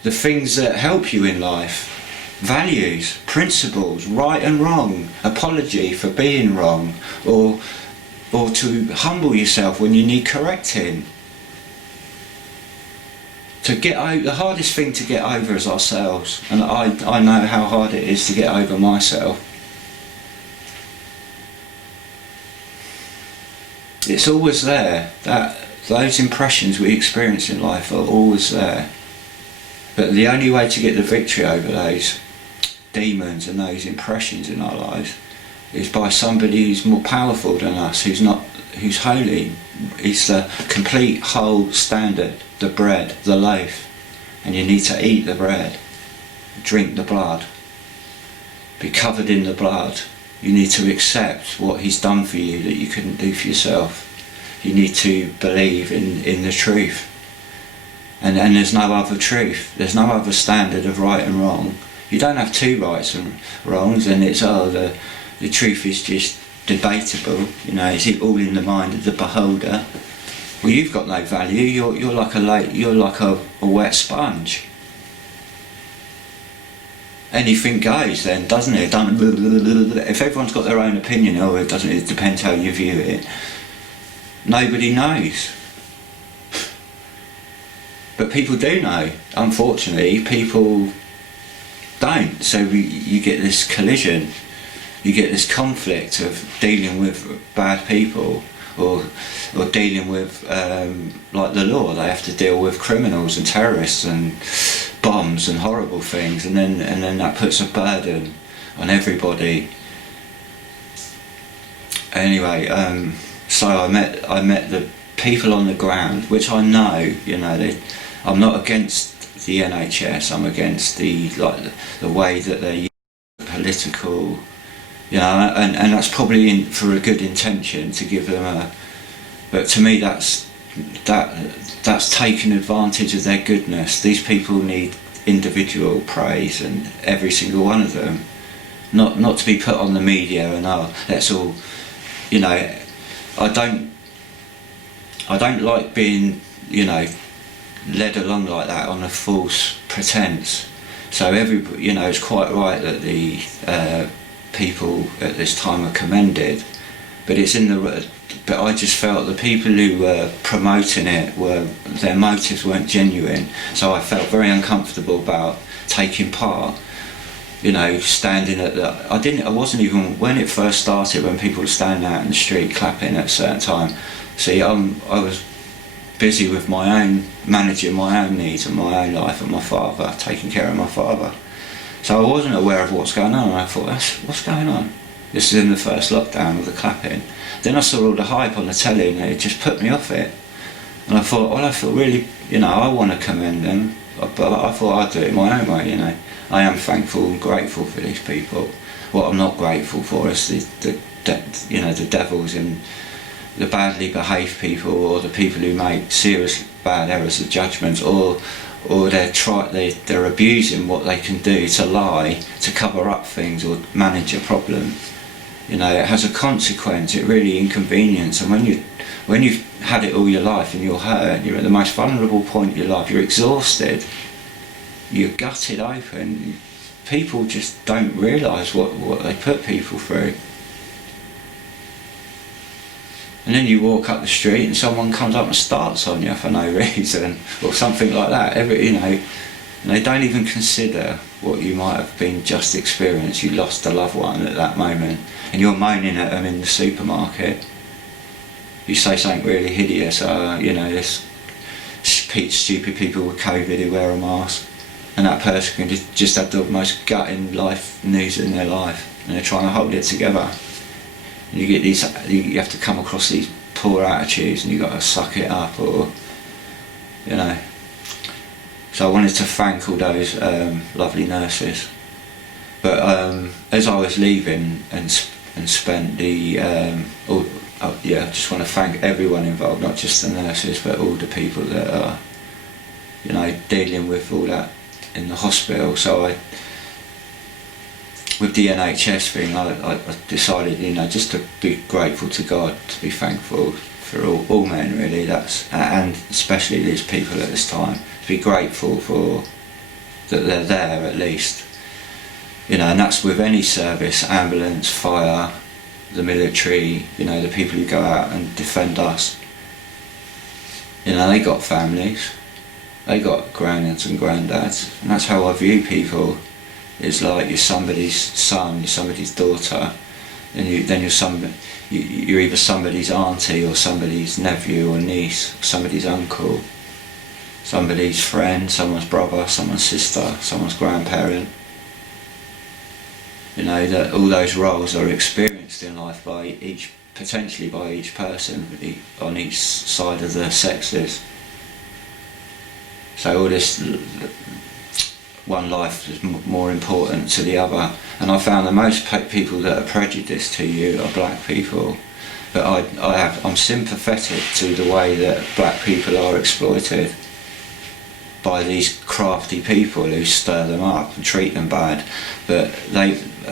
things that help you in life. Values, principles, right and wrong, apology for being wrong, or to humble yourself when you need correcting. To get over, the hardest thing to get over is ourselves, and I know how hard it is to get over myself. It's always there. Those impressions we experience in life are always there. But the only way to get the victory over those demons and those impressions in our lives is by somebody who's more powerful than us, who's holy. He's the complete whole standard, the bread, the loaf. And you need to eat the bread, drink the blood, be covered in the blood. You need to accept what he's done for you that you couldn't do for yourself. You need to believe in the truth. And there's no other truth. There's no other standard of right and wrong. You don't have two rights and wrongs, and it's the truth is just debatable. You know, it's all in the mind of the beholder. Well, you've got no value. You're like a wet sponge. Anything goes, then, doesn't it? If everyone's got their own opinion, it doesn't. It depends how you view it. Nobody knows. But people do know. Unfortunately, people don't. So you get this collision. You get this conflict of dealing with bad people, or dealing with like the law. They have to deal with criminals and terrorists and bombs and horrible things, and then that puts a burden on everybody. Anyway, so I met the people on the ground, which I know, I'm not against the NHS. I'm against the way that they use political, and that's probably for a good intention to give them but to me that's taking advantage of their goodness. These people need individual praise, and every single one of them, not to be put on the media and let's all, I don't like being, led along like that on a false pretense. So it's quite right that the people at this time are commended, but but I just felt the people who were promoting it their motives weren't genuine. So I felt very uncomfortable about taking part. Standing at I wasn't even, when it first started, when people were standing out in the street clapping at a certain time. See, I was busy with managing my own needs and my own life, and my father, taking care of my father. So I wasn't aware of what's going on, and I thought, what's going on? This is in the first lockdown of the clapping. Then I saw all the hype on the telly, and it just put me off it. And I thought, I feel really, I want to commend them, but I thought I'd do it my own way, I am thankful and grateful for these people. What I'm not grateful for is the devils and the badly behaved people, or the people who make serious bad errors of judgment, or they're abusing what they can do to lie, to cover up things or manage a problem. It has a consequence. It really inconveniences. And when you've had it all your life and you're hurt, you're at the most vulnerable point of your life, you're exhausted, you're gutted open. People just don't realise what they put people through. And then you walk up the street and someone comes up and starts on you for no reason, or something like that. And they don't even consider what you might have been just experienced. You lost a loved one at that moment, and you're moaning at them in the supermarket. You say something really hideous, this stupid people with COVID who wear a mask, and that person can just have the most gutting life news in their life, and they're trying to hold it together. And you have to come across these poor attitudes, and you've got to suck it up, or So I wanted to thank all those lovely nurses. But as I was leaving and spent I just want to thank everyone involved, not just the nurses, but all the people that are, dealing with all that in the hospital. So with the NHS thing, I decided, just to be grateful to God, to be thankful for all men really, and especially these people at this time, to be grateful for that they're there at least. And that's with any service, ambulance, fire, the military, the people who go out and defend us. They got families, they got grandads and granddads, and that's how I view people. It's like you're somebody's son, you're somebody's daughter, and you're either somebody's auntie or somebody's nephew or niece, or somebody's uncle, somebody's friend, someone's brother, someone's sister, someone's grandparent. That all those roles are experienced in life potentially by each person on each side of the sexes. So all this, one life is more important to the other, and I found that most people that are prejudiced to you are black people. But I'm sympathetic to the way that black people are exploited by these crafty people who stir them up and treat them bad. But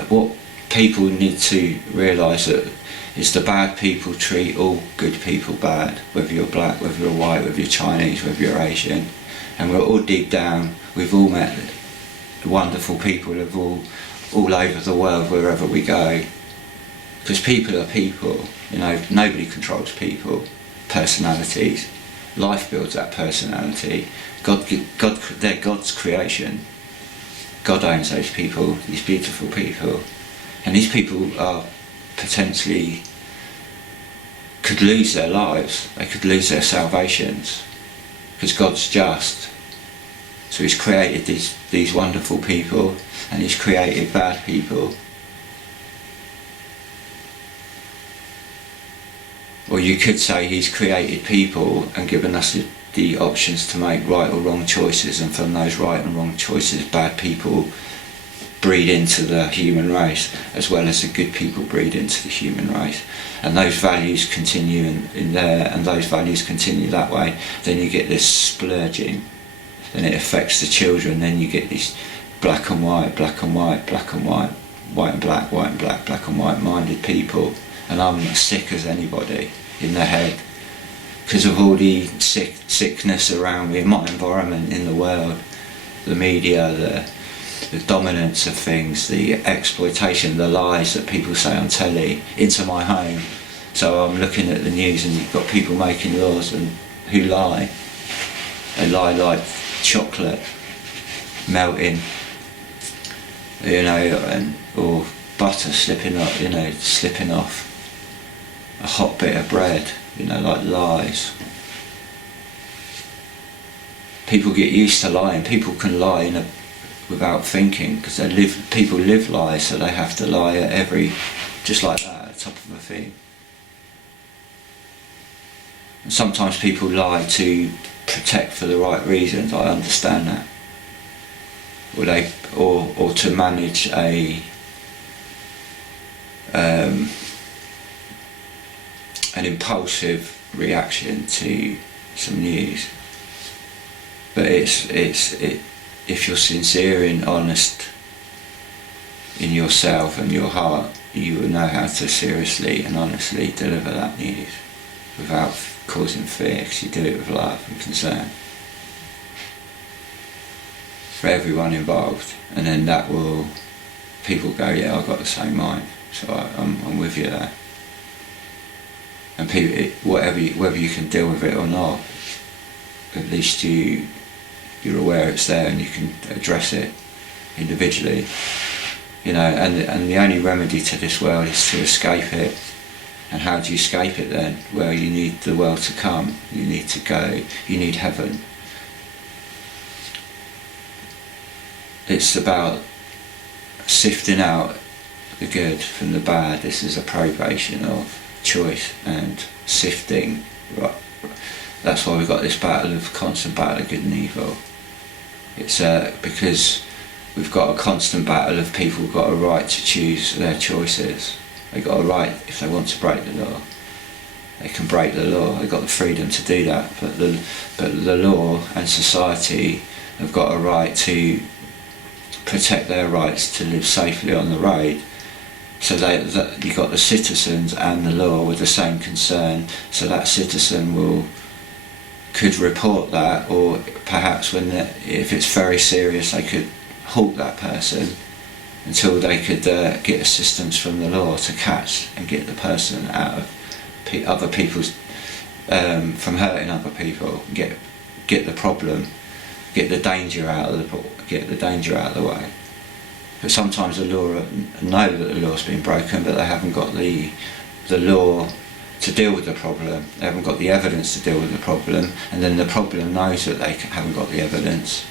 what people need to realise is the bad people treat all good people bad, whether you're black, whether you're white, whether you're Chinese, whether you're Asian. And we're all deep down, we've all met wonderful people of all over the world, wherever we go. Because people are people, nobody controls people, personalities. Life builds that personality. They're God's creation. God owns those people, these beautiful people. And these people are potentially could lose their lives, they could lose their salvations, because God's just. So he's created these wonderful people, and he's created bad people. Or you could say he's created people and given us the options to make right or wrong choices, and from those right and wrong choices, bad people breed into the human race, as well as the good people breed into the human race. And those values continue in there, and those values continue that way. Then you get this splurging, then it affects the children, then you get these black and white, black and white, black and white, white and black, black and white minded people. And I'm as sick as anybody in the head because of all the sickness around me, in my environment, in the world, the media, the dominance of things, the exploitation, the lies that people say on telly into my home. So I'm looking at the news and you've got people making laws and who lie. They lie like chocolate melting, or butter slipping off a hot bit of bread, like lies. People get used to lying. People can lie without thinking, because people live lies, so they have to lie at just like that, at the top of a thing. And sometimes people lie to protect for the right reasons. I understand that. Or to manage an impulsive reaction to some news. But if you're sincere and honest in yourself and your heart, you will know how to seriously and honestly deliver that news without causing fear, because you do it with love and concern for everyone involved. And then people go, yeah, I've got the same mind, so I'm with you there. And people, whether you can deal with it or not, at least you're aware it's there and you can address it individually. And the only remedy to this world is to escape it. And how do you escape it then? Well, you need the world to come, you need to go, you need heaven. It's about sifting out the good from the bad. This is a probation of choice and sifting. That's why we've got this constant battle of good and evil. It's because we've got a constant battle of people who've got a right to choose their choices. They've got a right, if they want to break the law, they can break the law. They've got the freedom to do that. But the law and society have got a right to protect their rights to live safely on the road. So you got the citizens and the law with the same concern, so that citizen could report that, or perhaps if it's very serious, they could halt that person until they could get assistance from the law to catch and get the person out of other people's from hurting other people, get the problem, get the danger out of the way. But sometimes the law know that the law's been broken, but they haven't got the law to deal with the problem. They haven't got the evidence to deal with the problem, and then the problem knows that they haven't got the evidence,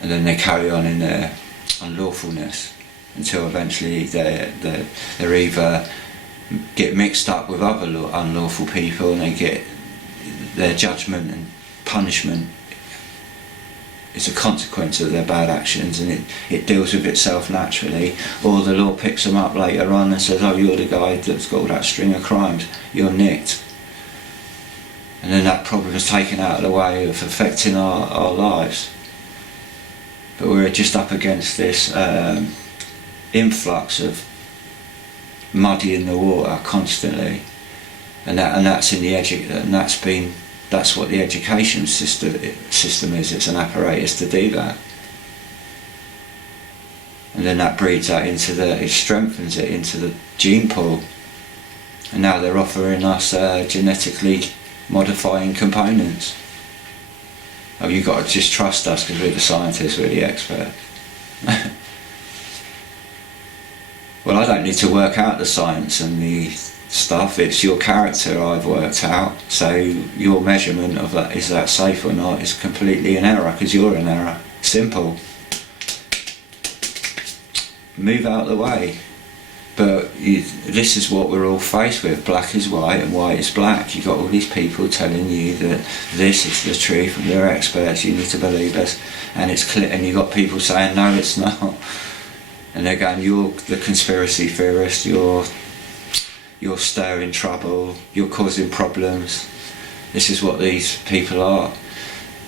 and then they carry on in their unlawfulness until eventually they're either get mixed up with other unlawful people, and they get their judgment and punishment is a consequence of their bad actions, and it deals with itself naturally, or the law picks them up later on and says, oh, you're the guy that's got all that string of crimes, you're nicked. And then that problem is taken out of the way of affecting our lives. But we're just up against this influx of muddying the water constantly, and that's in the that's what the education system is. It's an apparatus to do that, and then that breeds that it strengthens it into the gene pool, and now they're offering us genetically modifying components. Oh, you've got to just trust us because we're the scientists, we're the expert. Well, I don't need to work out the science and the stuff, it's your character I've worked out, so your measurement of that, is that safe or not, is completely in error because you're in error. Simple. Move out of the way. But this is what we're all faced with. Black is white and white is black. You've got all these people telling you that this is the truth and they're experts, you need to believe us, and it's clear, and you've got people saying no, it's not, and they're going, you're the conspiracy theorist, you're stirring trouble, you're causing problems. This is what these people are.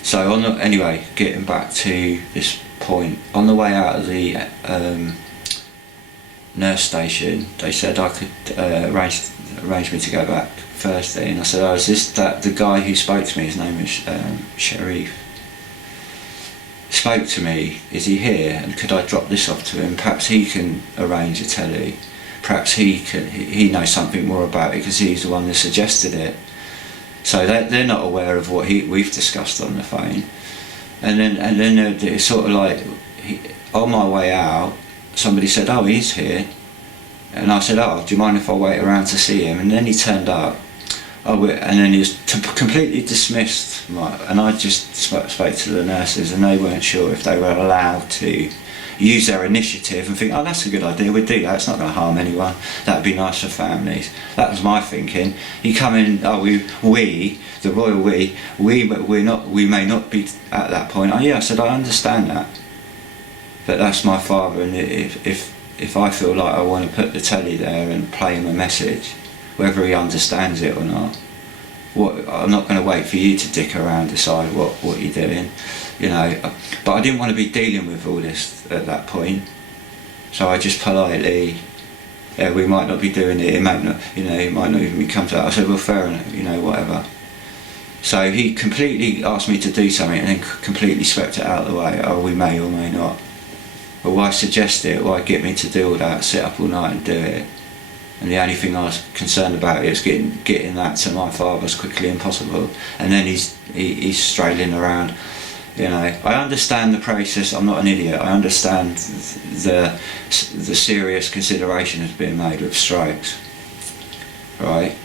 So anyway, getting back to this point, on the way out of the nurse station, they said I could arrange me to go back Thursday, and I said, oh, is this the guy who spoke to me, his name is Sharif, spoke to me, is he here, and could I drop this off to him? Perhaps he can arrange a telly. Perhaps he knows something more about it because he's the one that suggested it. So they're not aware of what we've discussed on the phone. And then it's sort of like, on my way out, somebody said, oh, he's here. And I said, oh, do you mind if I wait around to see him? And then he turned up. And then he was completely dismissed. And I just spoke to the nurses, and they weren't sure if they were allowed to use their initiative and think, oh, that's a good idea, we'd do that, it's not going to harm anyone, that'd be nice for families. That was my thinking. You come in, oh, we the royal we may not be at that point. Oh yeah, I said, I understand that, but that's my father, and if I feel like I want to put the telly there and play him a message, whether he understands it or not, I'm not going to wait for you to dick around and decide what you're doing, but I didn't want to be dealing with all this at that point, so I just politely, we might not be doing it, it might not even come to that. I said, well, fair enough, whatever. So he completely asked me to do something and then completely swept it out of the way. Oh, we may or may not. But why suggest it? Why get me to do all that, sit up all night and do it? And the only thing I was concerned about is getting that to my father as quickly as possible. And then he's strailing around. I understand the process. I'm not an idiot. I understand the serious considerations being made with strikes, right?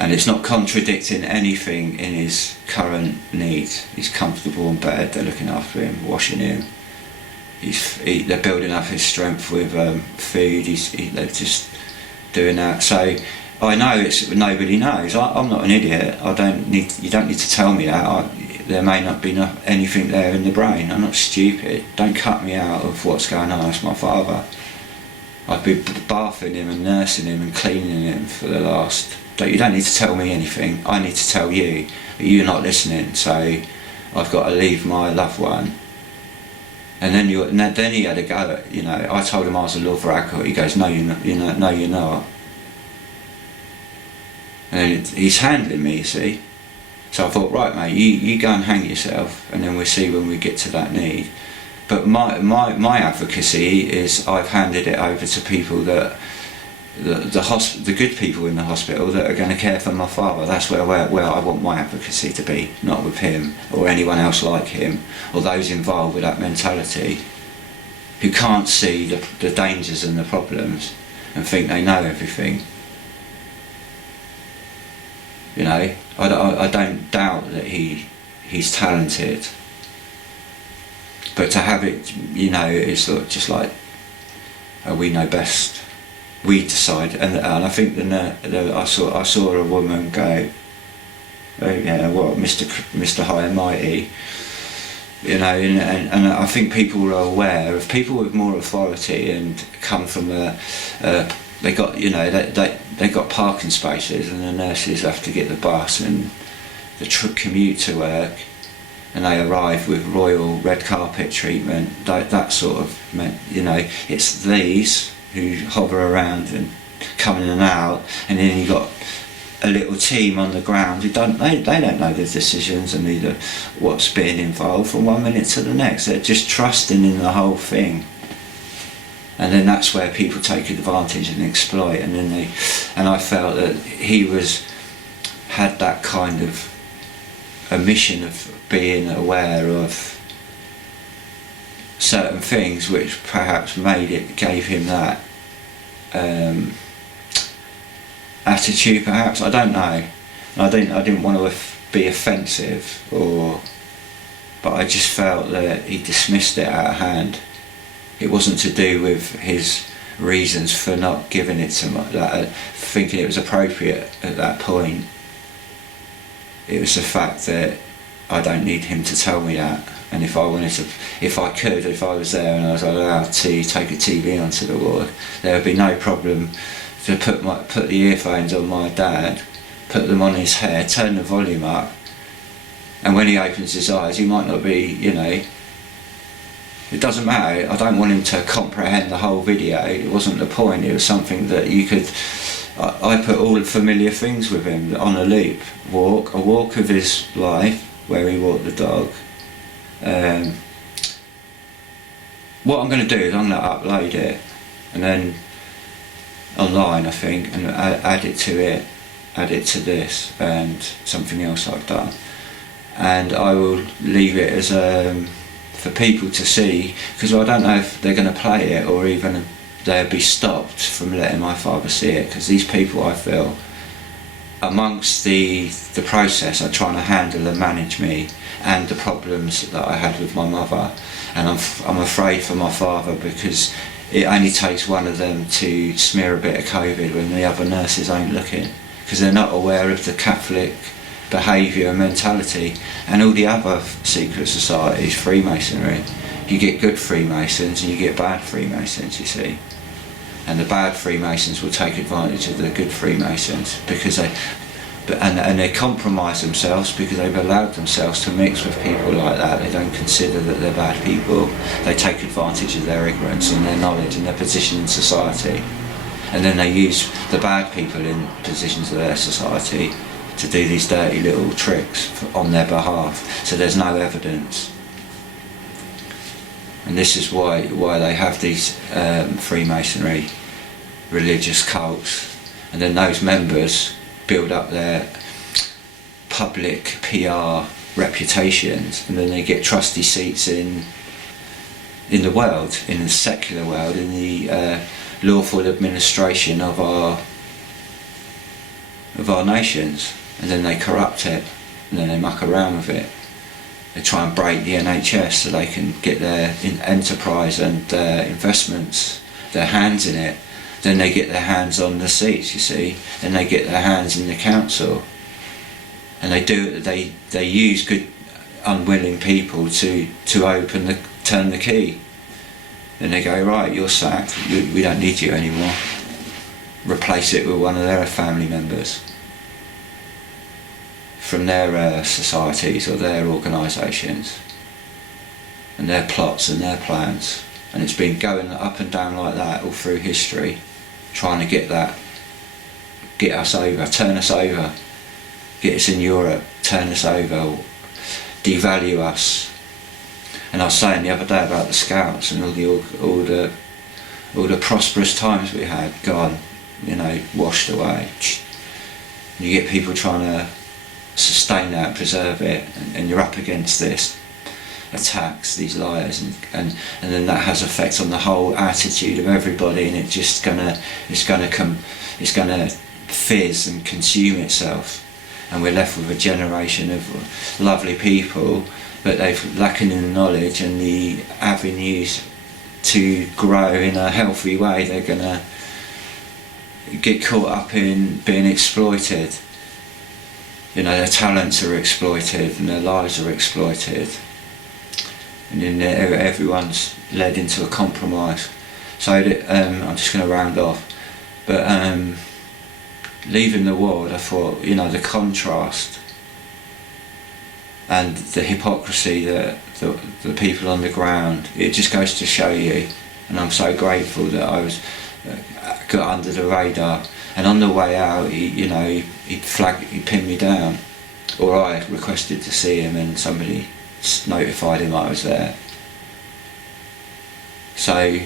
And it's not contradicting anything in his current needs. He's comfortable in bed. They're looking after him, washing him. They're building up his strength with food. They're just doing that. So I know nobody knows. I'm not an idiot. You don't need to tell me that. There may not be anything there in the brain. I'm not stupid. Don't cut me out of what's going on. That's my father. I've been bathing him and nursing him and cleaning him for the last... You don't need to tell me anything. I need to tell you. But you're not listening. So I've got to leave my loved one And then he had a go at, I told him I was a lawful advocate. He goes, no, you're not. No, you're not. And he's handling me, you see. So I thought, right, mate, you go and hang yourself, and then we'll see when we get to that need. But my advocacy is I've handed it over to people that the good people in the hospital that are going to care for my father. That's where I want my advocacy to be, not with him or anyone else like him, or those involved with that mentality who can't see the dangers and the problems and think they know everything. I don't doubt that he's talented, but to have it, it's just like, we know best. We decide, and I think I saw a woman go, oh yeah, what, Mr. High and Mighty, and I think people are aware of people with more authority and come from they got they got parking spaces, and the nurses have to get the bus and the commute to work, and they arrive with royal red carpet treatment, that sort of it's these who hover around and come in and out, and then you've got a little team on the ground who don't know the decisions and either what's being involved from one minute to the next. They're just trusting in the whole thing, and then that's where people take advantage and exploit. And I felt that he had that kind of omission of being aware of certain things, which perhaps gave him that attitude. Perhaps, I don't know. I didn't want to be offensive, but I just felt that he dismissed it out of hand. It wasn't to do with his reasons for not giving it to me, thinking it was appropriate at that point. It was the fact that I don't need him to tell me that. And if I was there and I was allowed to take a TV onto the ward, there would be no problem to put the earphones on my dad, put them on his hair, turn the volume up, and when he opens his eyes, he might not be, it doesn't matter. I don't want him to comprehend the whole video. It wasn't the point. It was something that you could. I put all the familiar things with him on a loop. A walk of his life where he walked the dog. What I'm going to do is I'm going to upload it, and then online, I think, and add it to this and something else I've done, and I will leave it as for people to see, because I don't know if they're going to play it or even they'll be stopped from letting my father see it, because these people, I feel, amongst the process are trying to handle and manage me and the problems that I had with my mother, and I'm afraid for my father, because it only takes one of them to smear a bit of COVID when the other nurses ain't looking, because they're not aware of the Catholic behaviour and mentality, and all the other secret societies, Freemasonry. You get good Freemasons and you get bad Freemasons, you see, and the bad Freemasons will take advantage of the good Freemasons because they compromise themselves because they've allowed themselves to mix with people like that. They don't consider that they're bad people. They take advantage of their ignorance and their knowledge and their position in society, and then they use the bad people in positions of their society to do these dirty little tricks on their behalf. So there's no evidence, and this is why they have these Freemasonry religious cults, and then those members build up their public PR reputations, and then they get trusty seats in the world, in the secular world, in the lawful administration of our nations, and then they corrupt it, and then they muck around with it. They try and break the NHS so they can get their enterprise and their investments, their hands in it. Then they get their hands on the seats, you see, and they get their hands in the council, and they use good unwilling people to turn the key. Then they go, right, you're sacked, we don't need you anymore. Replace it with one of their family members from their societies or their organisations. and their plots and their plans. And it's been going up and down like that all through history, trying to get us over, turn us over, get us in Europe, turn us over, devalue us. And I was saying the other day about the Scouts and all the prosperous times we had gone, washed away. You get people trying to sustain that, preserve it, and you're up against this attacks, these liars, and then that has effect on the whole attitude of everybody, and it's gonna fizz and consume itself, and we're left with a generation of lovely people, but they're lacking in the knowledge and the avenues to grow in a healthy way. They're gonna get caught up in being exploited. Their talents are exploited and their lives are exploited, and then everyone's led into a compromise. So I'm just going to round off, but leaving the ward, I thought, the contrast and the hypocrisy that the people on the ground, it just goes to show you. And I'm so grateful that I was got under the radar. And on the way out, he pinned me down, or I requested to see him, and somebody notified him I was there. So,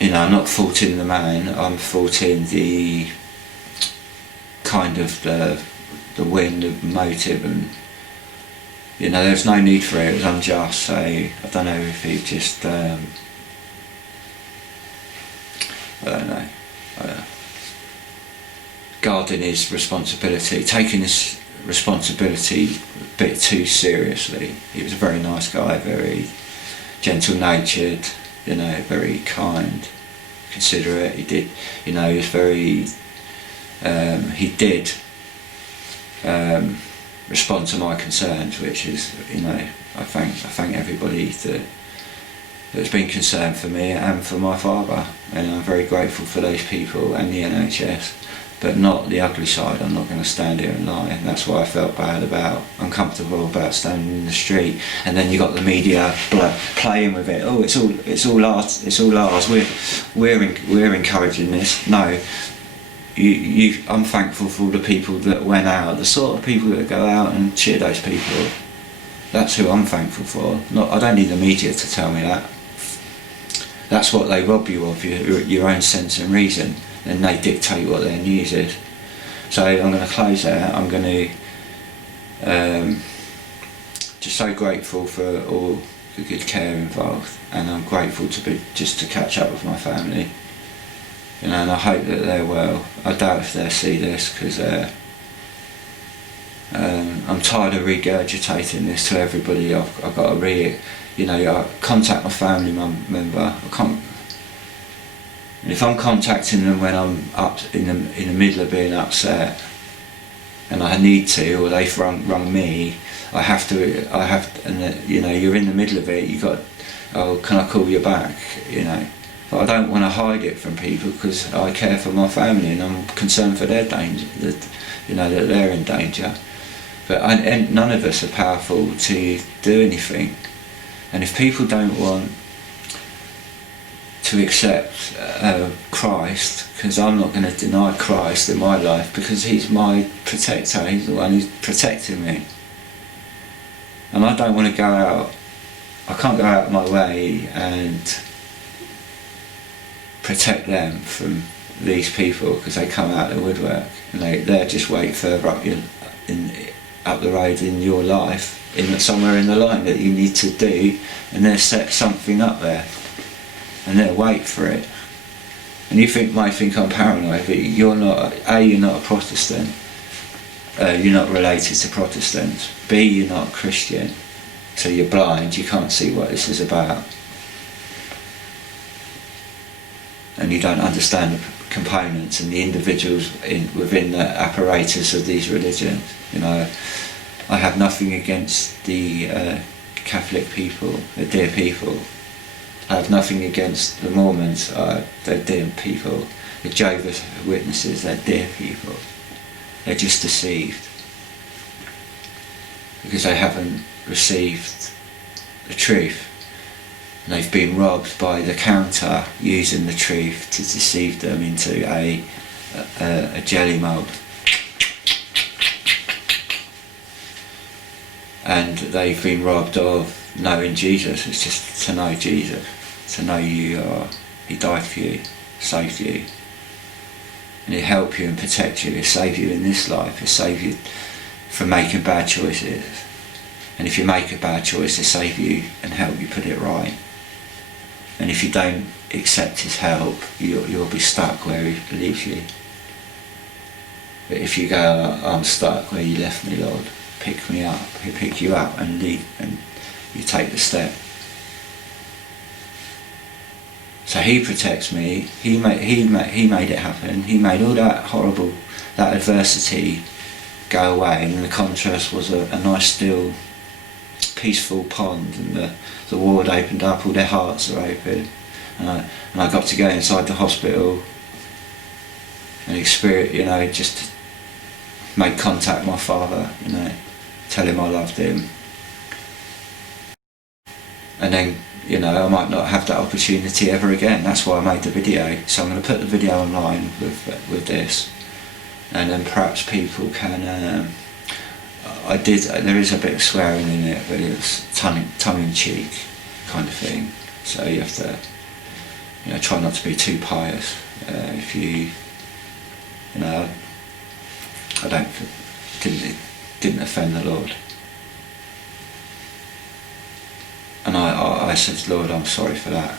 I'm not faulting the man, I'm faulting the kind of the wind of motive, and there's no need for it. It was unjust. So I don't know if he just I don't know, guarding his responsibility, taking his responsibility a bit too seriously. He was a very nice guy, very gentle-natured, very kind, considerate. He did, he was very. He did respond to my concerns, which is, I thank everybody that's been concerned for me and for my father, and I'm very grateful for those people and the NHS, but not the ugly side. I'm not going to stand here and lie, and that's why I felt uncomfortable about standing in the street. And then you got the media playing with it. Oh, it's all ours. We're encouraging this. No, I'm thankful for all the people that went out, the sort of people that go out and cheer those people. That's who I'm thankful for. I don't need the media to tell me that. That's what they rob you of, your own sense and reason, and they dictate what their news is. So I'm going to close there. I'm going to just so grateful for all the good care involved, and I'm grateful to catch up with my family. And I hope that they're well. I doubt if they'll see this, because I'm tired of regurgitating this to everybody. I've got to I contact my family member. And if I'm contacting them when I'm up in the middle of being upset, and I need to, or they've rung me, I have to, and you're in the middle of it. You got, can I call you back? But I don't want to hide it from people, because I care for my family and I'm concerned for their danger, that they're in danger. But none of us are powerful to do anything. And if people don't want to accept Christ, because I'm not going to deny Christ in my life, because he's my protector, he's the one who's protecting me. And I don't want to go out, I can't go out my way and protect them from these people, because they come out of the woodwork and they're just wait further up up the road in your life, somewhere in the line that you need to do, and they'll set something up there and they'll wait for it. And you might think I'm paranoid, but you're not a Protestant, you're not related to Protestants, B, you're not a Christian, so you're blind, you can't see what this is about, and you don't understand the components and the individuals within the apparatus of these religions. I have nothing against the Catholic people, they're dear people. I have nothing against the Mormons, they're dear people. The Jehovah's Witnesses, they're dear people. They're just deceived because they haven't received the truth. and they've been robbed by the counter using the truth to deceive them into a jelly mould. And they've been robbed of knowing Jesus. It's just to know Jesus, to know you are, he died for you, saved you, and he'll help you and protect you, he'll save you in this life, he'll save you from making bad choices, and if you make a bad choice, he'll save you and help you put it right. And if you don't accept his help, you'll be stuck where he leaves you. But if you go, I'm stuck where you left me, Lord, pick me up, he'll pick you up and lead, and you take the step. So he protects me, he made it happen, he made all that horrible, that adversity go away, and the contrast was a nice still peaceful pond, and the ward opened up, all their hearts are open, and I got to go inside the hospital and experience, just make contact with my father, tell him I loved him. And then, I might not have that opportunity ever again. That's why I made the video. So I'm going to put the video online with this, and then perhaps people can. There is a bit of swearing in it, but it's tongue in cheek kind of thing. So you have to, try not to be too pious. If you, I didn't offend the Lord. And I said, Lord, I'm sorry for that.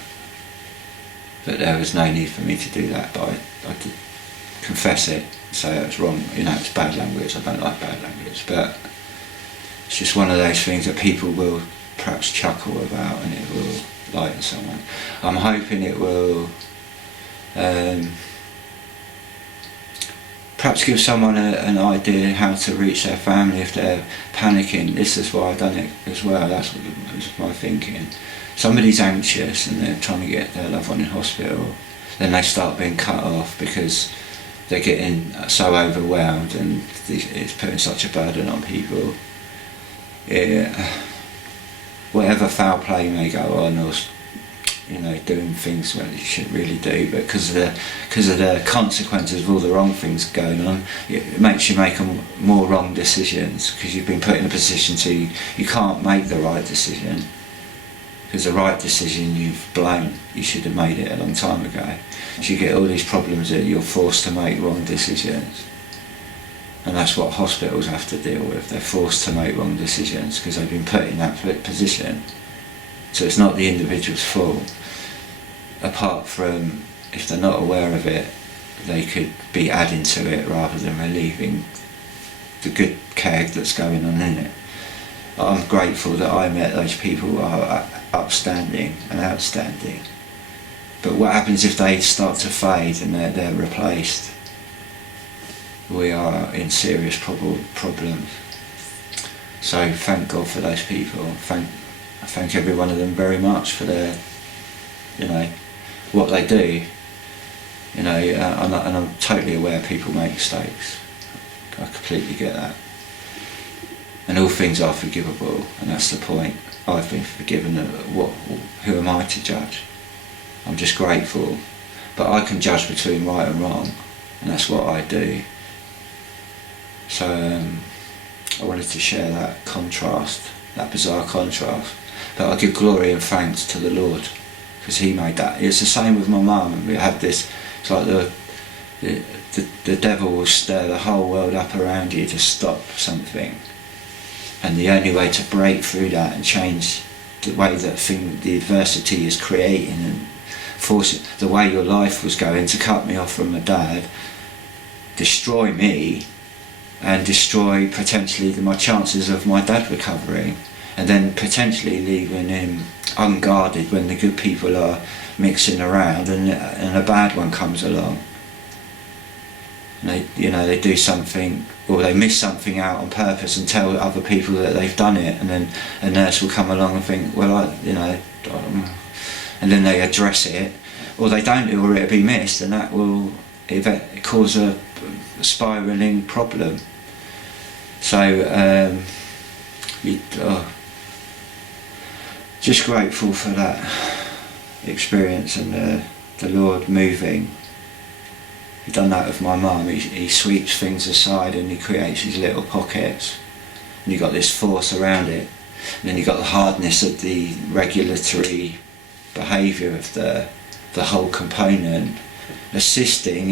But there was no need for me to do that, but I did confess it, say it was wrong. It's bad language, I don't like bad language, but it's just one of those things that people will perhaps chuckle about, and it will lighten someone. I'm hoping it will perhaps give someone an idea how to reach their family if they're panicking. This is why I've done it as well, that's my thinking. Somebody's anxious and they're trying to get their loved one in hospital, then they start being cut off because they're getting so overwhelmed, and it's putting such a burden on people. Whatever foul play may go on, or doing things that you should really do, but because of the consequences of all the wrong things going on, it makes you make more wrong decisions, because you've been put in a position you can't make the right decision, because the right decision you've blown. You should have made it a long time ago. So you get all these problems that you're forced to make wrong decisions, and that's what hospitals have to deal with. They're forced to make wrong decisions because they've been put in that position. So it's not the individual's fault, apart from if they're not aware of it, they could be adding to it rather than relieving the good care that's going on in it. I'm grateful that I met those people who are upstanding and outstanding. But what happens if they start to fade and they're replaced? We are in serious problems. So thank God for those people. I thank every one of them very much for their, what they do. And I'm totally aware people make mistakes. I completely get that. And all things are forgivable, and that's the point. I've been forgiven. Who am I to judge? I'm just grateful. But I can judge between right and wrong, and that's what I do. So I wanted to share that contrast, that bizarre contrast. But I give glory and thanks to the Lord, because he made that. It's the same with my mum. We had this, it's like the devil will stir the whole world up around you to stop something. And the only way to break through that and change the way the adversity is creating and force it, the way your life was going, to cut me off from my dad, destroy me, and destroy potentially my chances of my dad recovering, and then potentially leaving him unguarded when the good people are mixing around and a bad one comes along. And they do something, or they miss something out on purpose and tell other people that they've done it, and then a nurse will come along and think, and then they address it, or they don't, or it'll be missed, and that will cause a spiralling problem. just grateful for that experience and the Lord moving. He done that with my mum. He sweeps things aside and he creates these little pockets, and you got this force around it, and then you got the hardness of the regulatory behaviour of the whole component assisting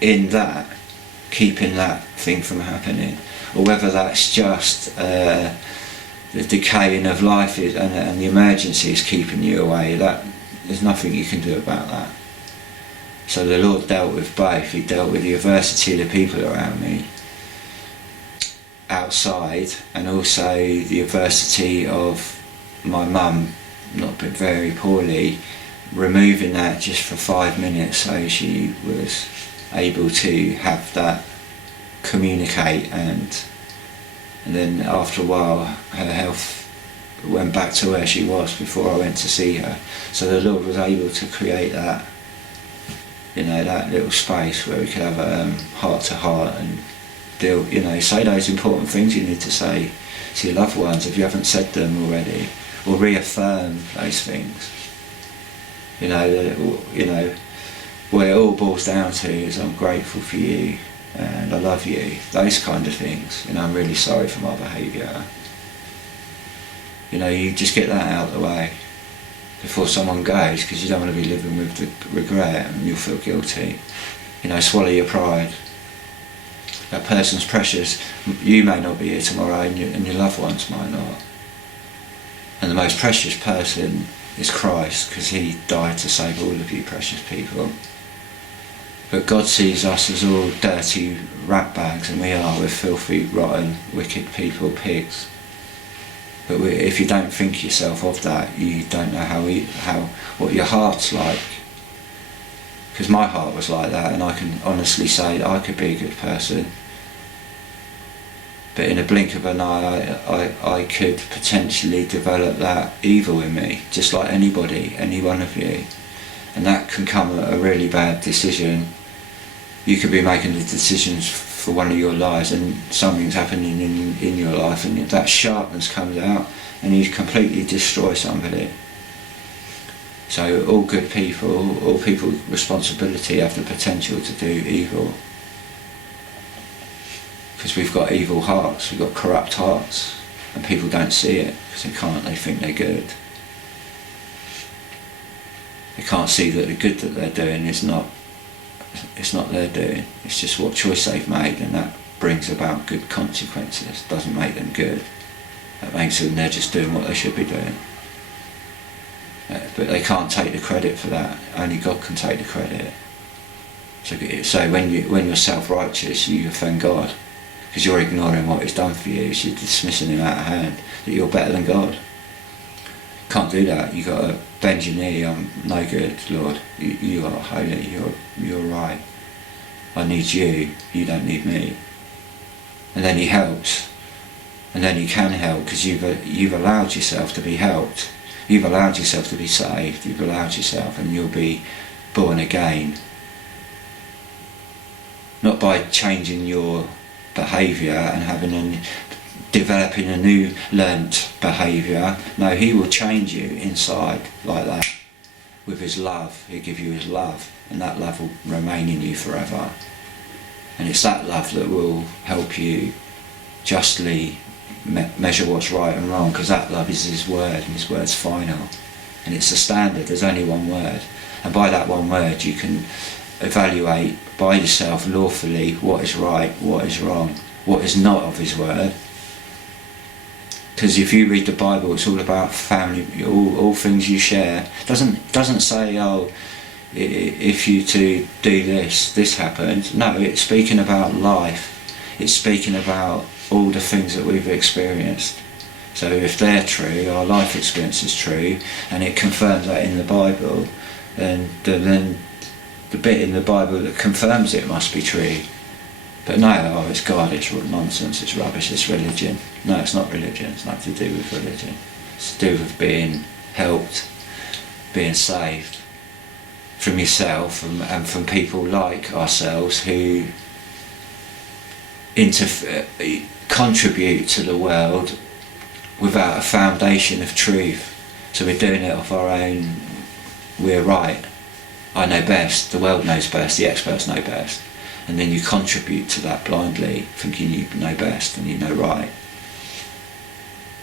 in that, keeping that thing from happening. Or whether that's just the decaying of life and the emergency is keeping you away, that there's nothing you can do about that. So the Lord dealt with both. He dealt with the adversity of the people around me outside, and also the adversity of my mum not been very poorly, removing that just for 5 minutes so she was able to have that communicate, and then after a while her health went back to where she was before I went to see her. So the Lord was able to create that, that little space where we could have a heart to heart and deal, say those important things you need to say to your loved ones if you haven't said them already, or reaffirm those things. What it all boils down to is I'm grateful for you and I love you, those kind of things. I'm really sorry for my behaviour. You just get that out of the way before someone goes, because you don't want to be living with the regret and you'll feel guilty. Swallow your pride. That person's precious. You may not be here tomorrow and your loved ones might not. And the most precious person is Christ, because he died to save all of you precious people. But God sees us as all dirty rat bags, and we're filthy, rotten, wicked people, pigs. But if you don't think yourself of that, you don't know what your heart's like. Because my heart was like that, and I can honestly say that I could be a good person. But in a blink of an eye, I could potentially develop that evil in me, just like anybody, any one of you. And that can come at a really bad decision. You could be making the decisions for one of your lives, and something's happening in your life, and that sharpness comes out, and you completely destroy somebody. So all good people, all people with responsibility have the potential to do evil. Because we've got evil hearts, we've got corrupt hearts, and people don't see it because they think they're good. They can't see that the good that they're doing it's not their doing, it's just what choice they've made, and that brings about good consequences. Doesn't make them good. That makes them they're just doing what they should be doing. But they can't take the credit for that. Only God can take the credit. So when you're self-righteous, you offend God, because you're ignoring what he's done for you. So you're dismissing him out of hand, that you're better than God. Can't do that. You've got to bend your knee. I'm no good, Lord. You are holy. You're right. I need you. You don't need me. And then he helps. And then he can help, because you've allowed yourself to be helped. You've allowed yourself to be saved. You've allowed yourself, and you'll be born again. Not by changing your behaviour and developing a new learnt behaviour. No, he will change you inside like that with his love. He'll give you his love, and that love will remain in you forever. And it's that love that will help you justly measure what's right and wrong, because that love is his word, and his word's final. And it's a standard. There's only one word. And by that one word you can evaluate by yourself lawfully what is right, what is wrong, what is not of his word. Because if you read the Bible, it's all about family, all things you share. It doesn't say, oh, if you two do this happens. No, it's speaking about life. It's speaking about all the things that we've experienced. So if they're true, our life experience is true, and it confirms that in the Bible, then the bit in the Bible that confirms it must be true. But no, it's God, it's nonsense, it's rubbish, it's religion. No, it's not religion. It's nothing to do with religion. It's to do with being helped, being saved from yourself and from people like ourselves who contribute to the world without a foundation of truth. So we're doing it off our own, we're right, I know best, the world knows best, the experts know best. And then you contribute to that blindly, thinking you know best and you know right.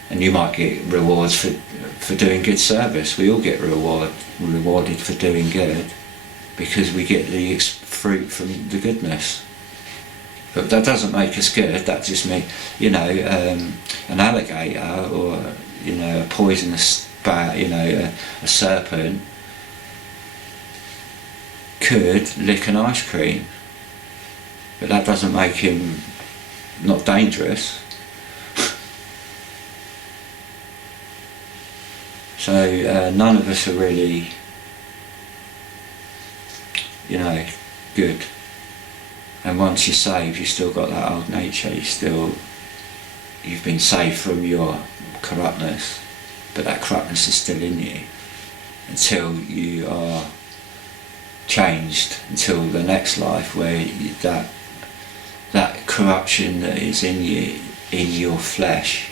And you might get rewards for doing good service. We all get rewarded for doing good, because we get the fruit from the goodness. But that doesn't make us good. That just means, an alligator or, a poisonous bat, a serpent could lick an ice cream. But that doesn't make him not dangerous. So none of us are really, good. And once you're saved, you've still got that old nature. You've been saved from your corruptness, but that corruptness is still in you until you are changed, until the next life where that corruption that is in you, in your flesh,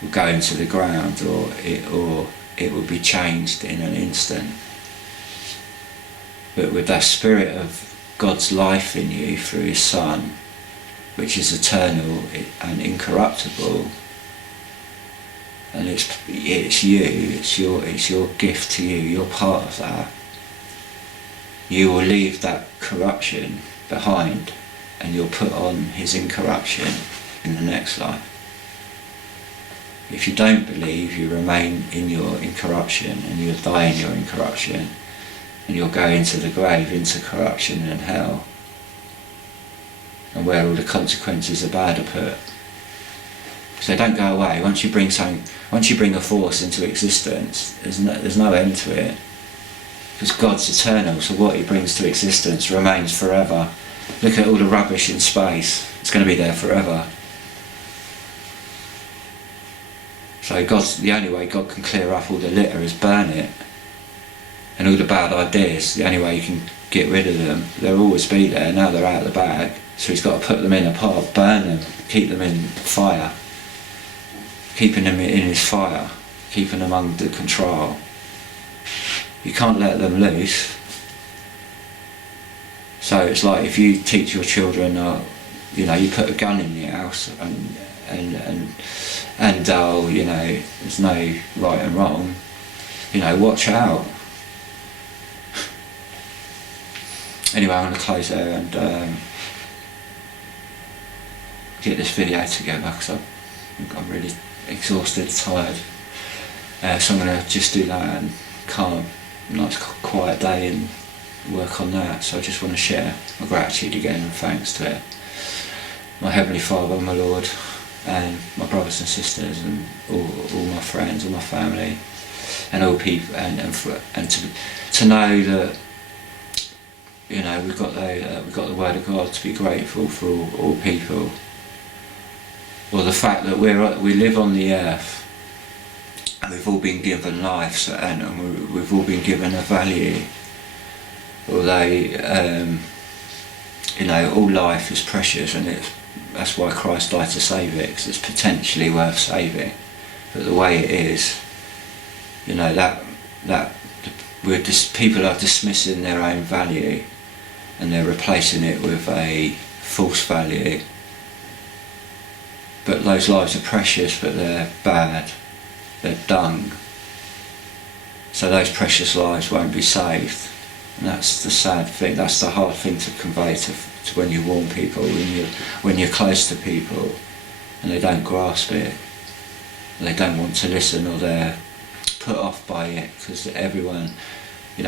will go into the ground, or it will be changed in an instant. But with that spirit of God's life in you through His Son, which is eternal and incorruptible, and it's your gift to you, you're part of that. You will leave that corruption behind, and you'll put on His incorruption in the next life. If you don't believe, you remain in your incorruption, and you'll die in your incorruption, and you'll go into the grave, into corruption and hell, and where all the consequences are bad are put. So don't go away. Once you bring a force into existence, there's no end to it, because God's eternal. So what He brings to existence remains forever. Look at all the rubbish in space; it's going to be there forever. So the only way God can clear up all the litter is burn it. And all the bad ideas, the only way you can get rid of them, they'll always be there. Now they're out of the bag, so He's got to put them in a pot, burn them, keep them in fire, keeping them in His fire, keeping them under control. You can't let them loose. So it's like if you teach your children, you put a gun in the house and there's no right and wrong. Watch out. Anyway, I'm going to close there and get this video together, because I'm really exhausted, tired. So I'm going to just do that and calm, nice quiet day, and work on that. So I just want to share my gratitude again and thanks to my Heavenly Father, my Lord, and my brothers and sisters, and all my friends, all my family, and all people, and to know that we've got the Word of God to be grateful for all people. Or the fact that we live on the earth, and we've all been given life, and we've all been given a value. Although all life is precious, and that's why Christ died to save it, because it's potentially worth saving. But the way it is, that people are dismissing their own value, and they're replacing it with a false value. But those lives are precious, but they're bad, they're dung. So those precious lives won't be saved. And that's the sad thing, that's the hard thing to convey to when you warn people, when you're close to people, and they don't grasp it, they don't want to listen, or they're put off by it, because everyone,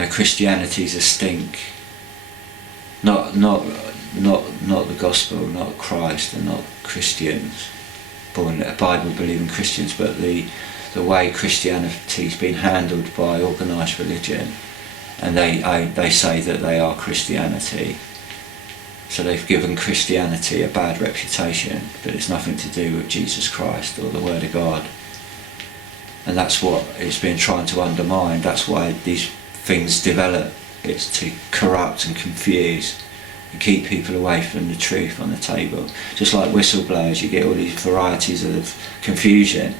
Christianity's a stink. Not the gospel, not Christ, and not Christians, Bible believing Christians, but the way Christianity's been handled by organised religion, and they say that they are Christianity. So they've given Christianity a bad reputation, but it's nothing to do with Jesus Christ or the Word of God. And that's what it's been trying to undermine. That's why these things develop. It's to corrupt and confuse and keep people away from the truth on the table. Just like whistleblowers, you get all these varieties of confusion,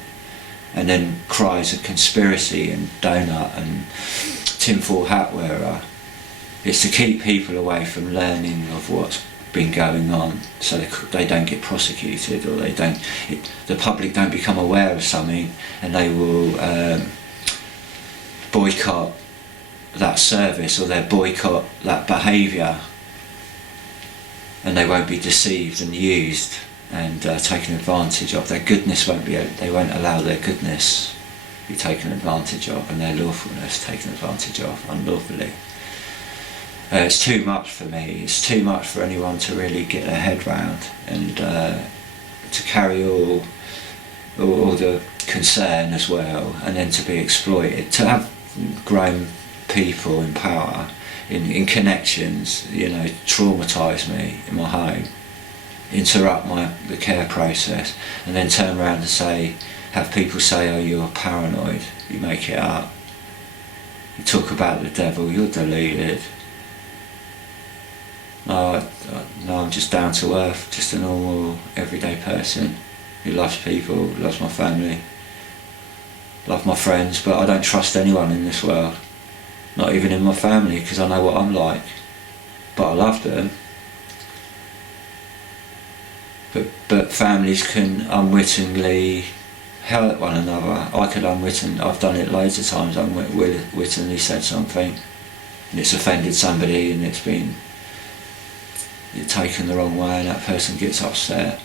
and then cries of conspiracy and donut and tinfoil hat wearer. It's to keep people away from learning of what's been going on, so they don't get prosecuted, or the public don't become aware of something and they will boycott that service, or they boycott that behaviour, and they won't be deceived and used and taken advantage of. Their goodness they won't allow their goodness be taken advantage of, and their lawfulness taken advantage of unlawfully. It's too much for me. It's too much for anyone to really get their head round, and to carry all the concern as well, and then to be exploited. To have grown people in power, in connections, traumatise me in my home, interrupt the care process, and then turn around and have people say, oh, you're paranoid, you make it up, you talk about the devil, you're deluded. No, I'm just down to earth, just a normal, everyday person who loves people, loves my family, love my friends, but I don't trust anyone in this world, not even in my family, because I know what I'm like. But I love them. But families can unwittingly hurt one another. I've done it loads of times, unwittingly said something, and it's offended somebody, and it's been taken the wrong way, and that person gets upset.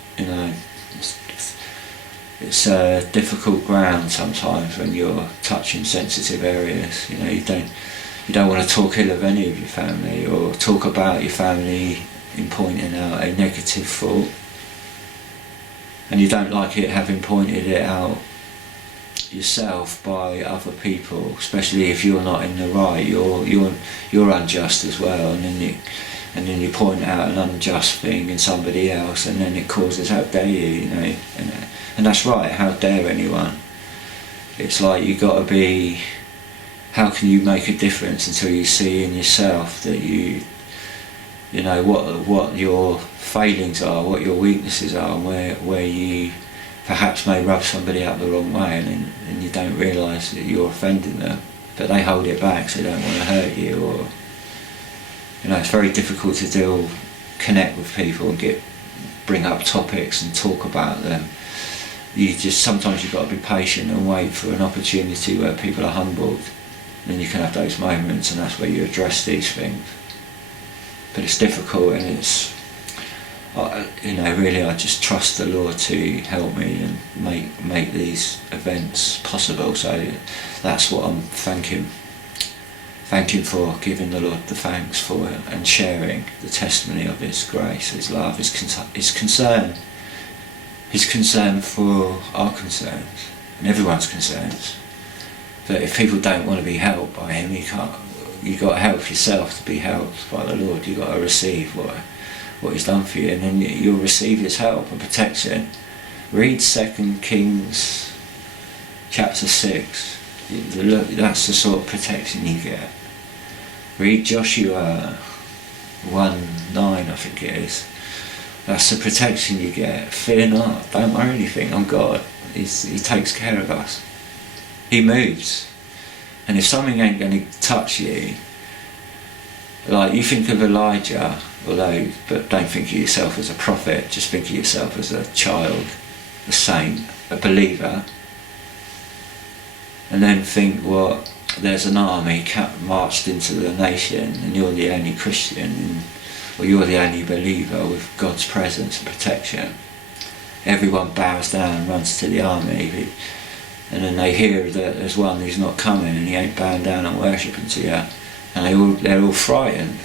It's a difficult ground sometimes when you're touching sensitive areas. You don't want to talk ill of any of your family, or talk about your family in pointing out a negative fault, and you don't like it having pointed it out yourself by other people, especially if you're not in the right. You're unjust as well, and then you point out an unjust thing in somebody else, and then it causes, how dare you, and that's right, how dare anyone. It's like you got to be, how can you make a difference until you see in yourself that what your failings are, what your weaknesses are, and where you perhaps may rub somebody up the wrong way, and you don't realise that you're offending them, but they hold it back so they don't want to hurt you, or it's very difficult to connect with people and bring up topics and talk about them. Sometimes you've got to be patient and wait for an opportunity where people are humbled, and then you can have those moments, and that's where you address these things. But it's difficult, and really I just trust the Lord to help me and make these events possible. So that's what I'm thanking for, giving the Lord the thanks for it, and sharing the testimony of His grace, His love, His concern for our concerns and everyone's concerns. But if people don't want to be helped by Him, you've got to help yourself to be helped by the Lord. You've got to receive what He's done for you, and then you'll receive His help and protection. Read 2 Kings chapter 6. That's the sort of protection you get. Read Joshua 1:9, I think it is. That's the protection you get. Fear not, don't worry anything, I'm God. He takes care of us. He moves. And if something ain't going to touch you, like you think of Elijah, but don't think of yourself as a prophet, just think of yourself as a child, a saint, a believer, and then think, there's an army marched into the nation, and you're the only Christian, or you're the only believer with God's presence and protection. Everyone bows down and runs to the army, and then they hear that there's one who's not coming, and he ain't bowing down and worshipping to you, and they're all frightened.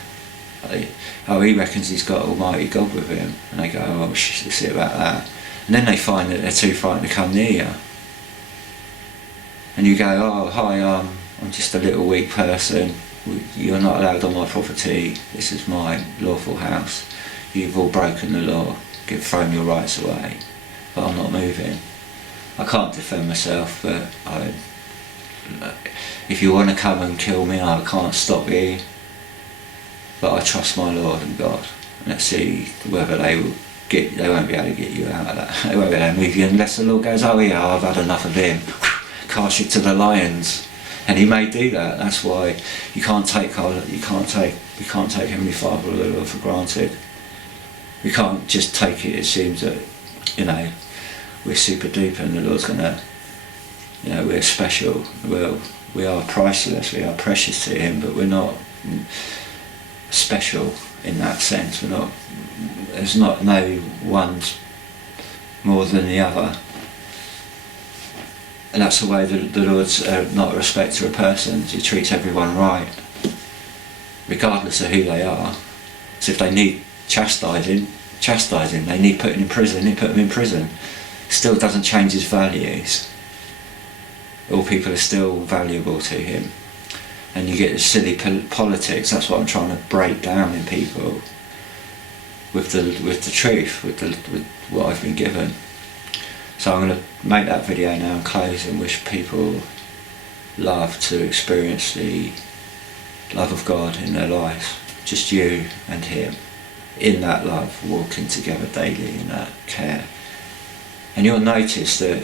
He reckons he's got Almighty God with him, and they go, oh, see about that. And then they find that they're too frightened to come near you, and you go, oh, hi, I'm just a little weak person, you're not allowed on my property, this is my lawful house, you've all broken the law, thrown your rights away, but I'm not moving. I can't defend myself, but if you want to come and kill me, I can't stop you, but I trust my Lord and God, Let's see whether they won't be able to get you out of that. They won't be able to move you unless the Lord goes, oh yeah, I've had enough of him. Cast you to the lions. And he may do that. That's why you can't take Heavenly Father or the Lord for granted. We can't just take it. It seems that, we're super duper and the Lord's gonna, we're special. Well, we are priceless. We are precious to him, but we're not special in that sense. There's not no one's more than the other. And that's the way the Lord's not a respecter of persons. He treats everyone right, regardless of who they are. So if they need chastising. They need putting in prison, he put them in prison. Still doesn't change his values. All people are still valuable to him. And you get the silly politics. That's what I'm trying to break down in people with the truth, with what I've been given. So I'm going to make that video now and close and wish people love to experience the love of God in their life. Just you and him. In that love, walking together daily in that care. And you'll notice that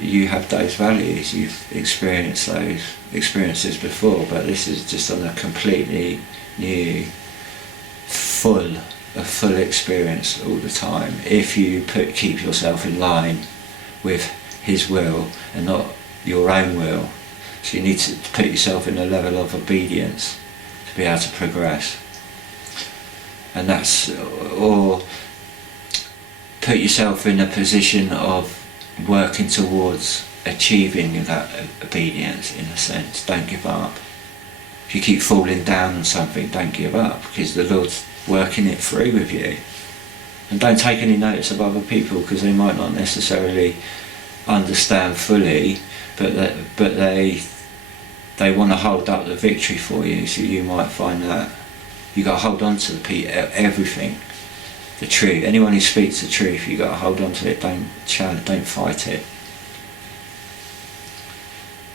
you have those values, you've experienced those experiences before, but this is just on a completely new, full experience all the time. If you keep yourself in line with his will and not your own will. So you need to put yourself in a level of obedience to be able to progress. And that's, or put yourself in a position of working towards achieving that obedience in a sense. Don't give up. If you keep falling down on something, don't give up, because the Lord's working it through with you. And don't take any notice of other people, because they might not necessarily understand fully, but they want to hold up the victory for you. So you might find that you got to hold on to everything, the truth. Anyone who speaks the truth, you got to hold on to it. Don't fight it.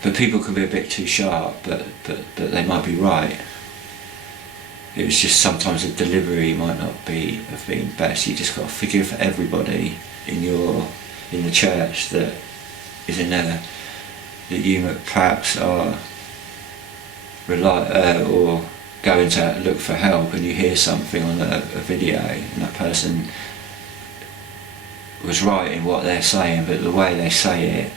But people can be a bit too sharp, but they might be right. It was just sometimes the delivery might not have been best. You just got to forgive everybody in the church that is in there, that you perhaps are or going to look for help, and you hear something on a video and that person was right in what they're saying, but the way they say it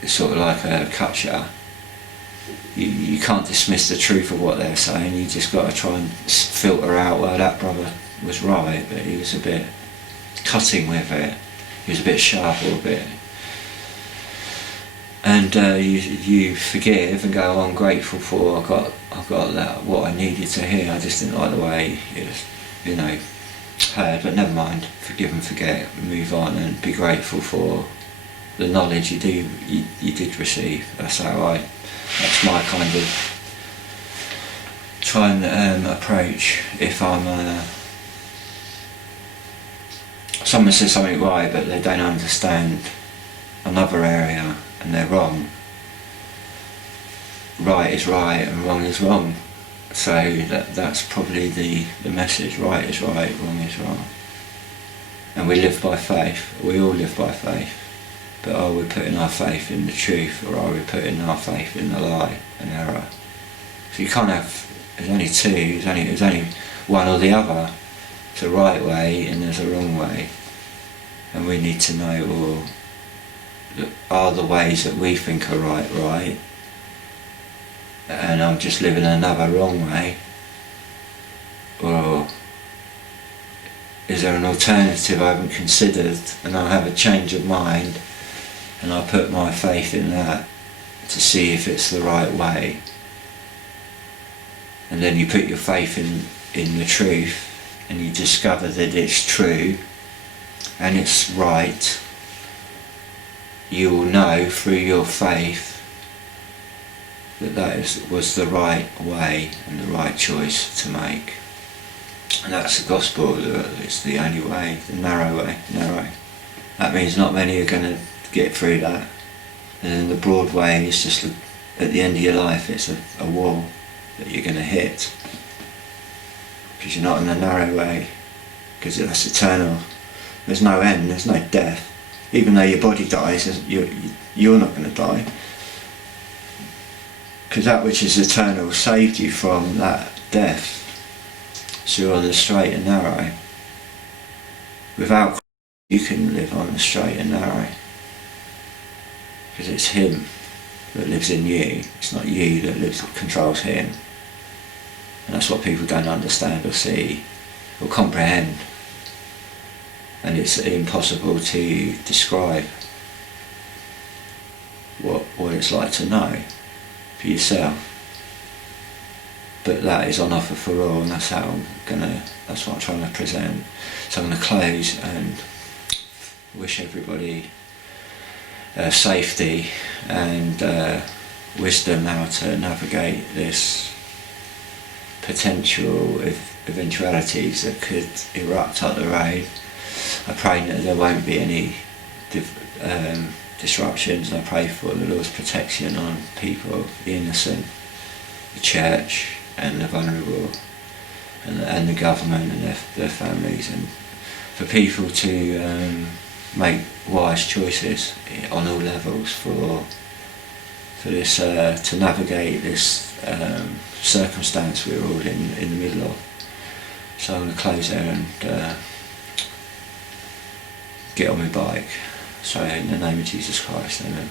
is sort of like a cutshot. You can't dismiss the truth of what they're saying. You just got to try and filter out, well, that brother was right, but he was a bit cutting with it. He was a bit sharp or a bit. And you forgive and go, oh, I'm grateful for I got that, what I needed to hear. I just didn't like the way it was, heard, but never mind. Forgive and forget, move on, and be grateful for the knowledge you did receive. That's my kind of try and approach. If I'm someone says something right, but they don't understand another area and they're wrong. Right is right and wrong is wrong. So that's probably the message. Right is right, wrong is wrong. And we live by faith. We all live by faith. But are we putting our faith in the truth, or are we putting our faith in the lie and error? So you can't have, there's only two, there's only one or the other. There's a right way and there's a wrong way. And we need to know, well, are the ways that we think are right, and I'm just living another wrong way? Or is there an alternative I haven't considered, and I have a change of mind and I put my faith in that to see if it's the right way? And then you put your faith in the truth and you discover that it's true and it's right. You will know through your faith that was the right way and the right choice to make. And that's the gospel. It's the only way, the narrow way. That means not many are going to get through that. And then the broad way is just at the end of your life, it's a wall that you're going to hit. because you're not in the narrow way, because that's eternal. There's no end, there's no death. Even though your body dies, you're not going to die, because that which is eternal saved you from that death. So you're on the straight and narrow. Without Christ, you can live on the straight and narrow, because it's Him that lives in you. It's not you that controls Him. And that's what people don't understand or see or comprehend. And it's impossible to describe what it's like to know for yourself. But that is on offer for all, and that's what I'm trying to present. So I'm going to close and wish everybody safety and wisdom how to navigate this potential eventualities that could erupt up the road. I pray that there won't be any disruptions, and I pray for the Lord's protection on people, the innocent, the church and the vulnerable, and the government and their families, and for people to make wise choices on all levels for this to navigate this circumstance we're all in the middle of. So I'm going to close there and get on my bike. So in the name of Jesus Christ, amen.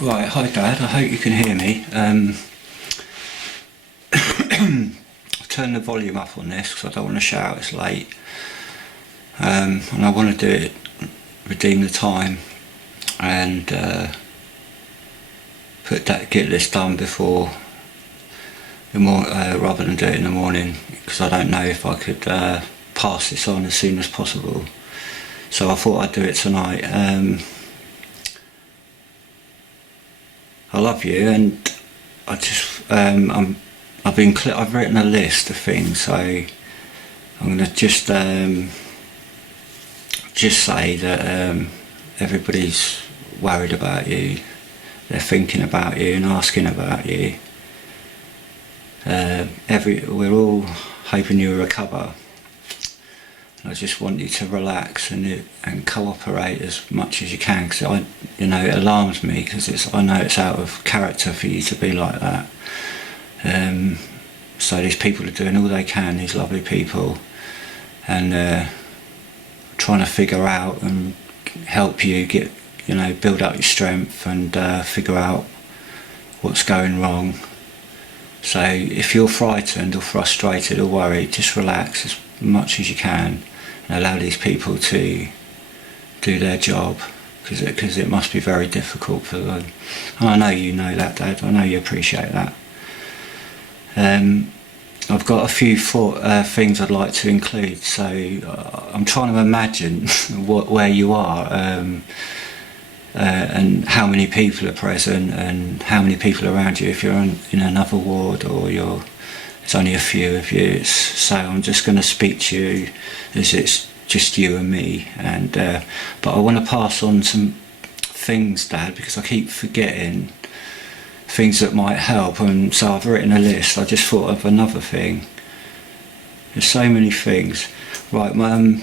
Right, hi Dad, I hope you can hear me. I've turned the volume up on this because I don't want to shout, it's late. And I want to do it, redeem the time and get this done before the rather than do it in the morning, because I don't know if I could pass this on as soon as possible. So I thought I'd do it tonight. I love you, and I just I've written a list of things, so I'm going to just say that everybody's worried about you, they're thinking about you and asking about you. We're all hoping you'll recover. I just want you to relax and cooperate as much as you can, because it alarms me, because I know it's out of character for you to be like that. So these people are doing all they can, these lovely people, and trying to figure out and help you build up your strength and figure out what's going wrong. So if you're frightened or frustrated or worried, just relax as much as you can and allow these people to do their job, because it must be very difficult for them. And I know you know that, Dad, I know you appreciate that. I've got a few things I'd like to include, so I'm trying to imagine where you are, and how many people are present and how many people are around you, if you're in another ward or it's only a few of you. So I'm just going to speak to you as it's just you and me, but I want to pass on some things, Dad, because I keep forgetting things that might help, and so I've written a list. I just thought of another thing. There's so many things. Right, I'm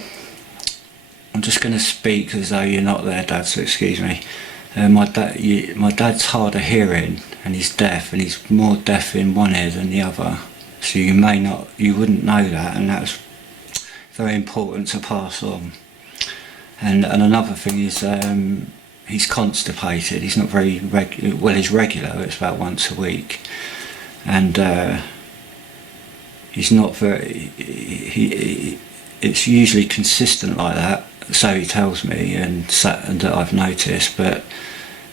just going to speak as though you're not there, Dad, so excuse me. My dad's hard of hearing, and he's deaf, and he's more deaf in one ear than the other. So you wouldn't know that, and that's very important to pass on. And another thing is he's constipated. He's not very well. He's regular. It's about once a week, and he's not very. It's usually consistent like that. So he tells me, and that I've noticed. But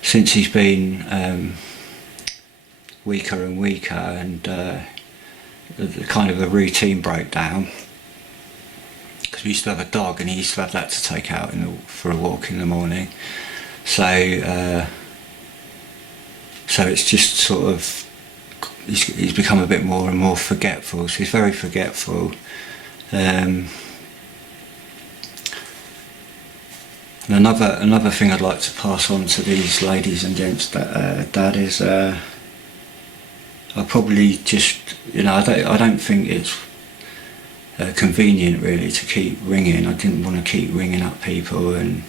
since he's been weaker and weaker, and kind of a routine breakdown, because we used to have a dog, and he used to have that to take out for a walk in the morning. So it's just sort of he's become a bit more and more forgetful. So he's very forgetful. And another thing I'd like to pass on to these ladies and gents, Dad, is I probably just I don't think it's convenient really to keep ringing. I didn't want to keep ringing up people and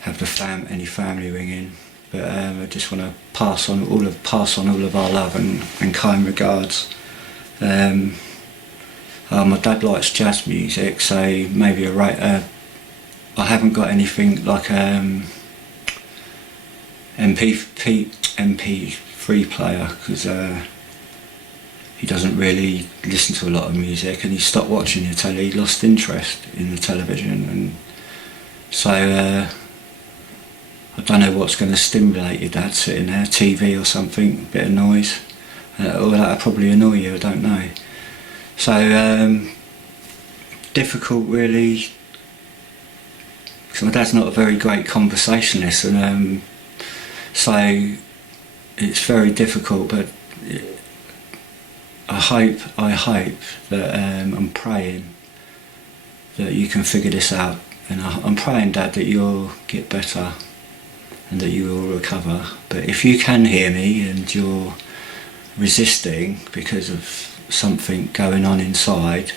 have any family ringing, but I just want to pass on all of our love and kind regards. My dad likes jazz music, so maybe I haven't got anything like MP3 player, because he doesn't really listen to a lot of music, and he stopped watching the telly. He lost interest in the television, and so I don't know what's going to stimulate your dad sitting there, TV or something, a bit of noise, or that'll probably annoy you, I don't know. So difficult really, because my dad's not a very great conversationalist, and so it's very difficult, but I hope that I'm praying that you can figure this out, and I'm praying, Dad, that you'll get better and that you will recover. But if you can hear me and you're resisting because of something going on inside,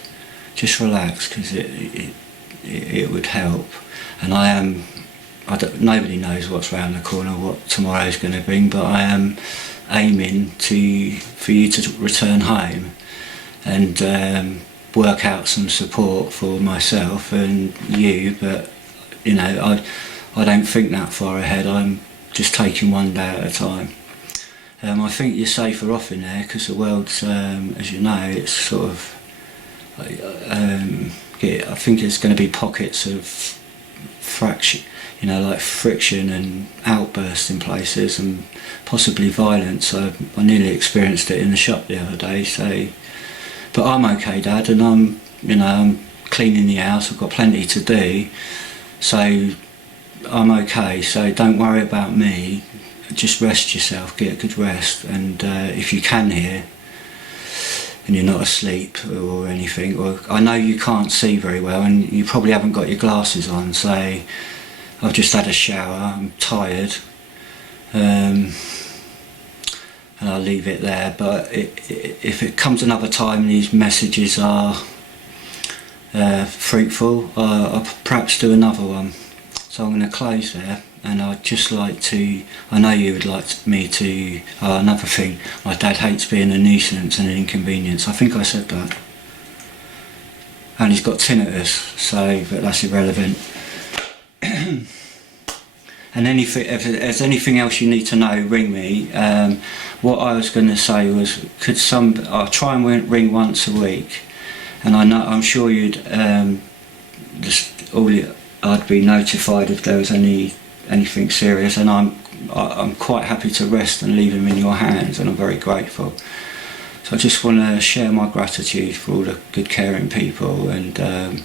just relax, because it would help. And nobody knows what's around the corner, what tomorrow's going to bring, but I am aiming for you to return home and work out some support for myself and you. But I don't think that far ahead. I'm just taking one day at a time. I think you're safer off in there because the world's, as you know, it's sort of, I think there's going to be pockets of fraction, like friction and outbursts in places and possibly violence. I nearly experienced it in the shop the other day. So, but I'm okay, Dad, and I'm cleaning the house. I've got plenty to do, so I'm okay. So don't worry about me. Just rest yourself, get a good rest, and if you can hear and you're not asleep or anything, or I know you can't see very well and you probably haven't got your glasses on, so I've just had a shower, I'm tired, and I'll leave it there. But if it comes another time and these messages are fruitful, I'll perhaps do another one. So I'm going to close there. And I'd just like to, I know you would like me to, another thing, my dad hates being a nuisance and an inconvenience. I think I said that. And he's got tinnitus, so, but that's irrelevant. And anything, if there's anything else you need to know, ring me. What I was going to say was, I'll try and ring once a week. And I'm sure you'd, I'd be notified if there was anything serious, and I'm quite happy to rest and leave him in your hands, and I'm very grateful. So I just want to share my gratitude for all the good caring people, and and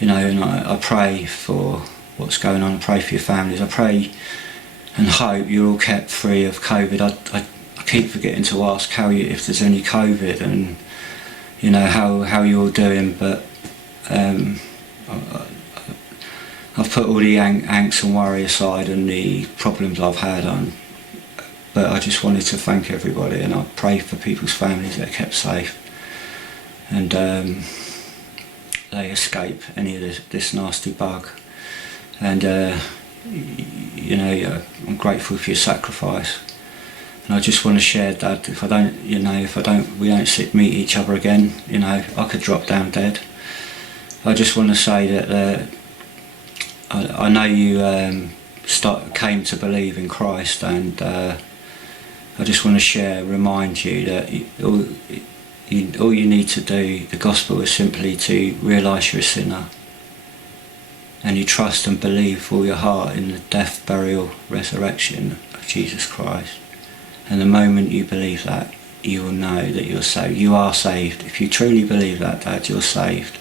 I pray for what's going on. I pray for your families. I pray and hope you're all kept free of COVID. I keep forgetting to ask if there's any COVID, and how you're all doing, but I've put all the angst and worry aside and the problems I've had on, but I just wanted to thank everybody, and I pray for people's families that are kept safe, and they escape any of this nasty bug. And I'm grateful for your sacrifice, and I just want to share, Dad, if we don't meet each other again, I could drop down dead. I just want to say that I know you came to believe in Christ, and I just want to remind you that all you need to do, the gospel, is simply to realise you're a sinner, and you trust and believe with all your heart in the death, burial, resurrection of Jesus Christ. And the moment you believe that, you will know that you're saved. You are saved. If you truly believe that, Dad, you're saved,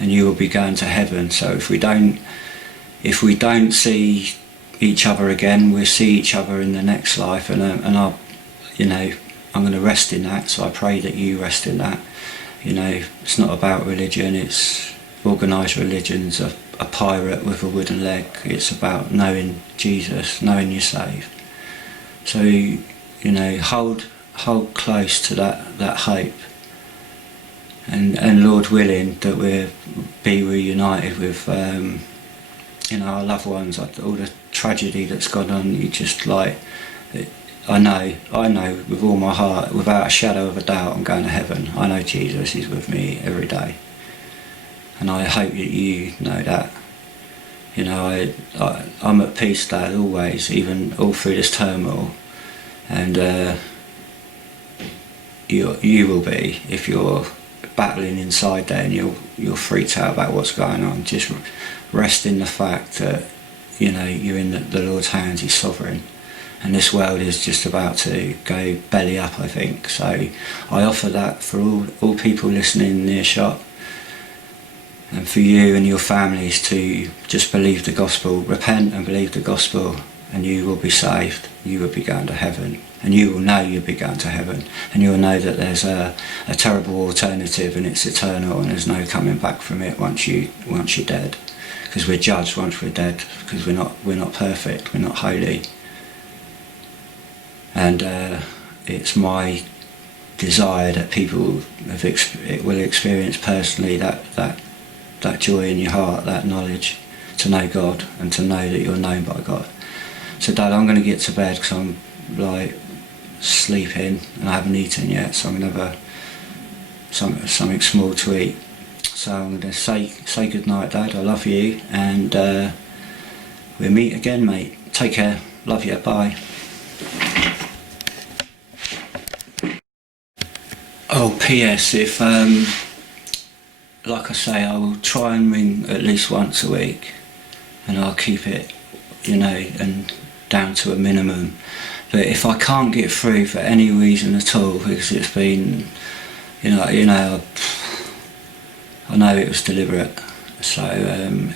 and you will be going to heaven. So if we don't see each other again, we'll see each other in the next life, and I'm going to rest in that. So I pray that you rest in that. It's not about religion. It's organised religion's a pirate with a wooden leg. It's about knowing Jesus, knowing you're saved. So hold close to that hope. And Lord willing, that we'll be reunited with our loved ones. All the tragedy that's gone on, I know with all my heart, without a shadow of a doubt, I'm going to heaven. I know Jesus is with me every day, and I hope that you know that. I'm at peace, Dad, always, even all through this turmoil, and you will be, if you're battling inside there and you're freaked out about what's going on. Just rest in the fact that you're in the Lord's hands. He's sovereign, and this world is just about to go belly up, I think. So I offer that for all people listening in earshot, and for you and your families to just believe the gospel, repent and believe the gospel, and you will be saved. You will be going to heaven, and you will know you'll be going to heaven, and you'll know that there's a terrible alternative, and it's eternal, and there's no coming back from it once you're dead, because we're judged once we're dead, because we're not perfect, we're not holy. And it's my desire that people will experience personally that joy in your heart, that knowledge, to know God and to know that you're known by God. So Dad, I'm going to get to bed because I'm sleeping and I haven't eaten yet, so I'm going to have something small to eat. So I'm going to say good night, Dad. I love you, and we'll meet again, mate. Take care. Love you, bye. Oh, P.S. If, like I say, I will try and ring at least once a week, and I'll keep it, and down to a minimum. But if I can't get through for any reason at all, because it's been, I know it was deliberate. So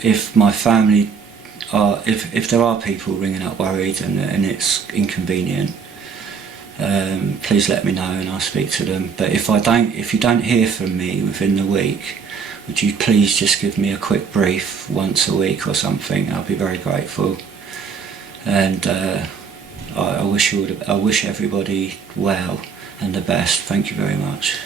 if my family if there are people ringing up worried and it's inconvenient, please let me know and I'll speak to them. But if you don't hear from me within the week, would you please just give me a quick brief once a week or something? I'll be very grateful. And I wish everybody well and the best. Thank you very much.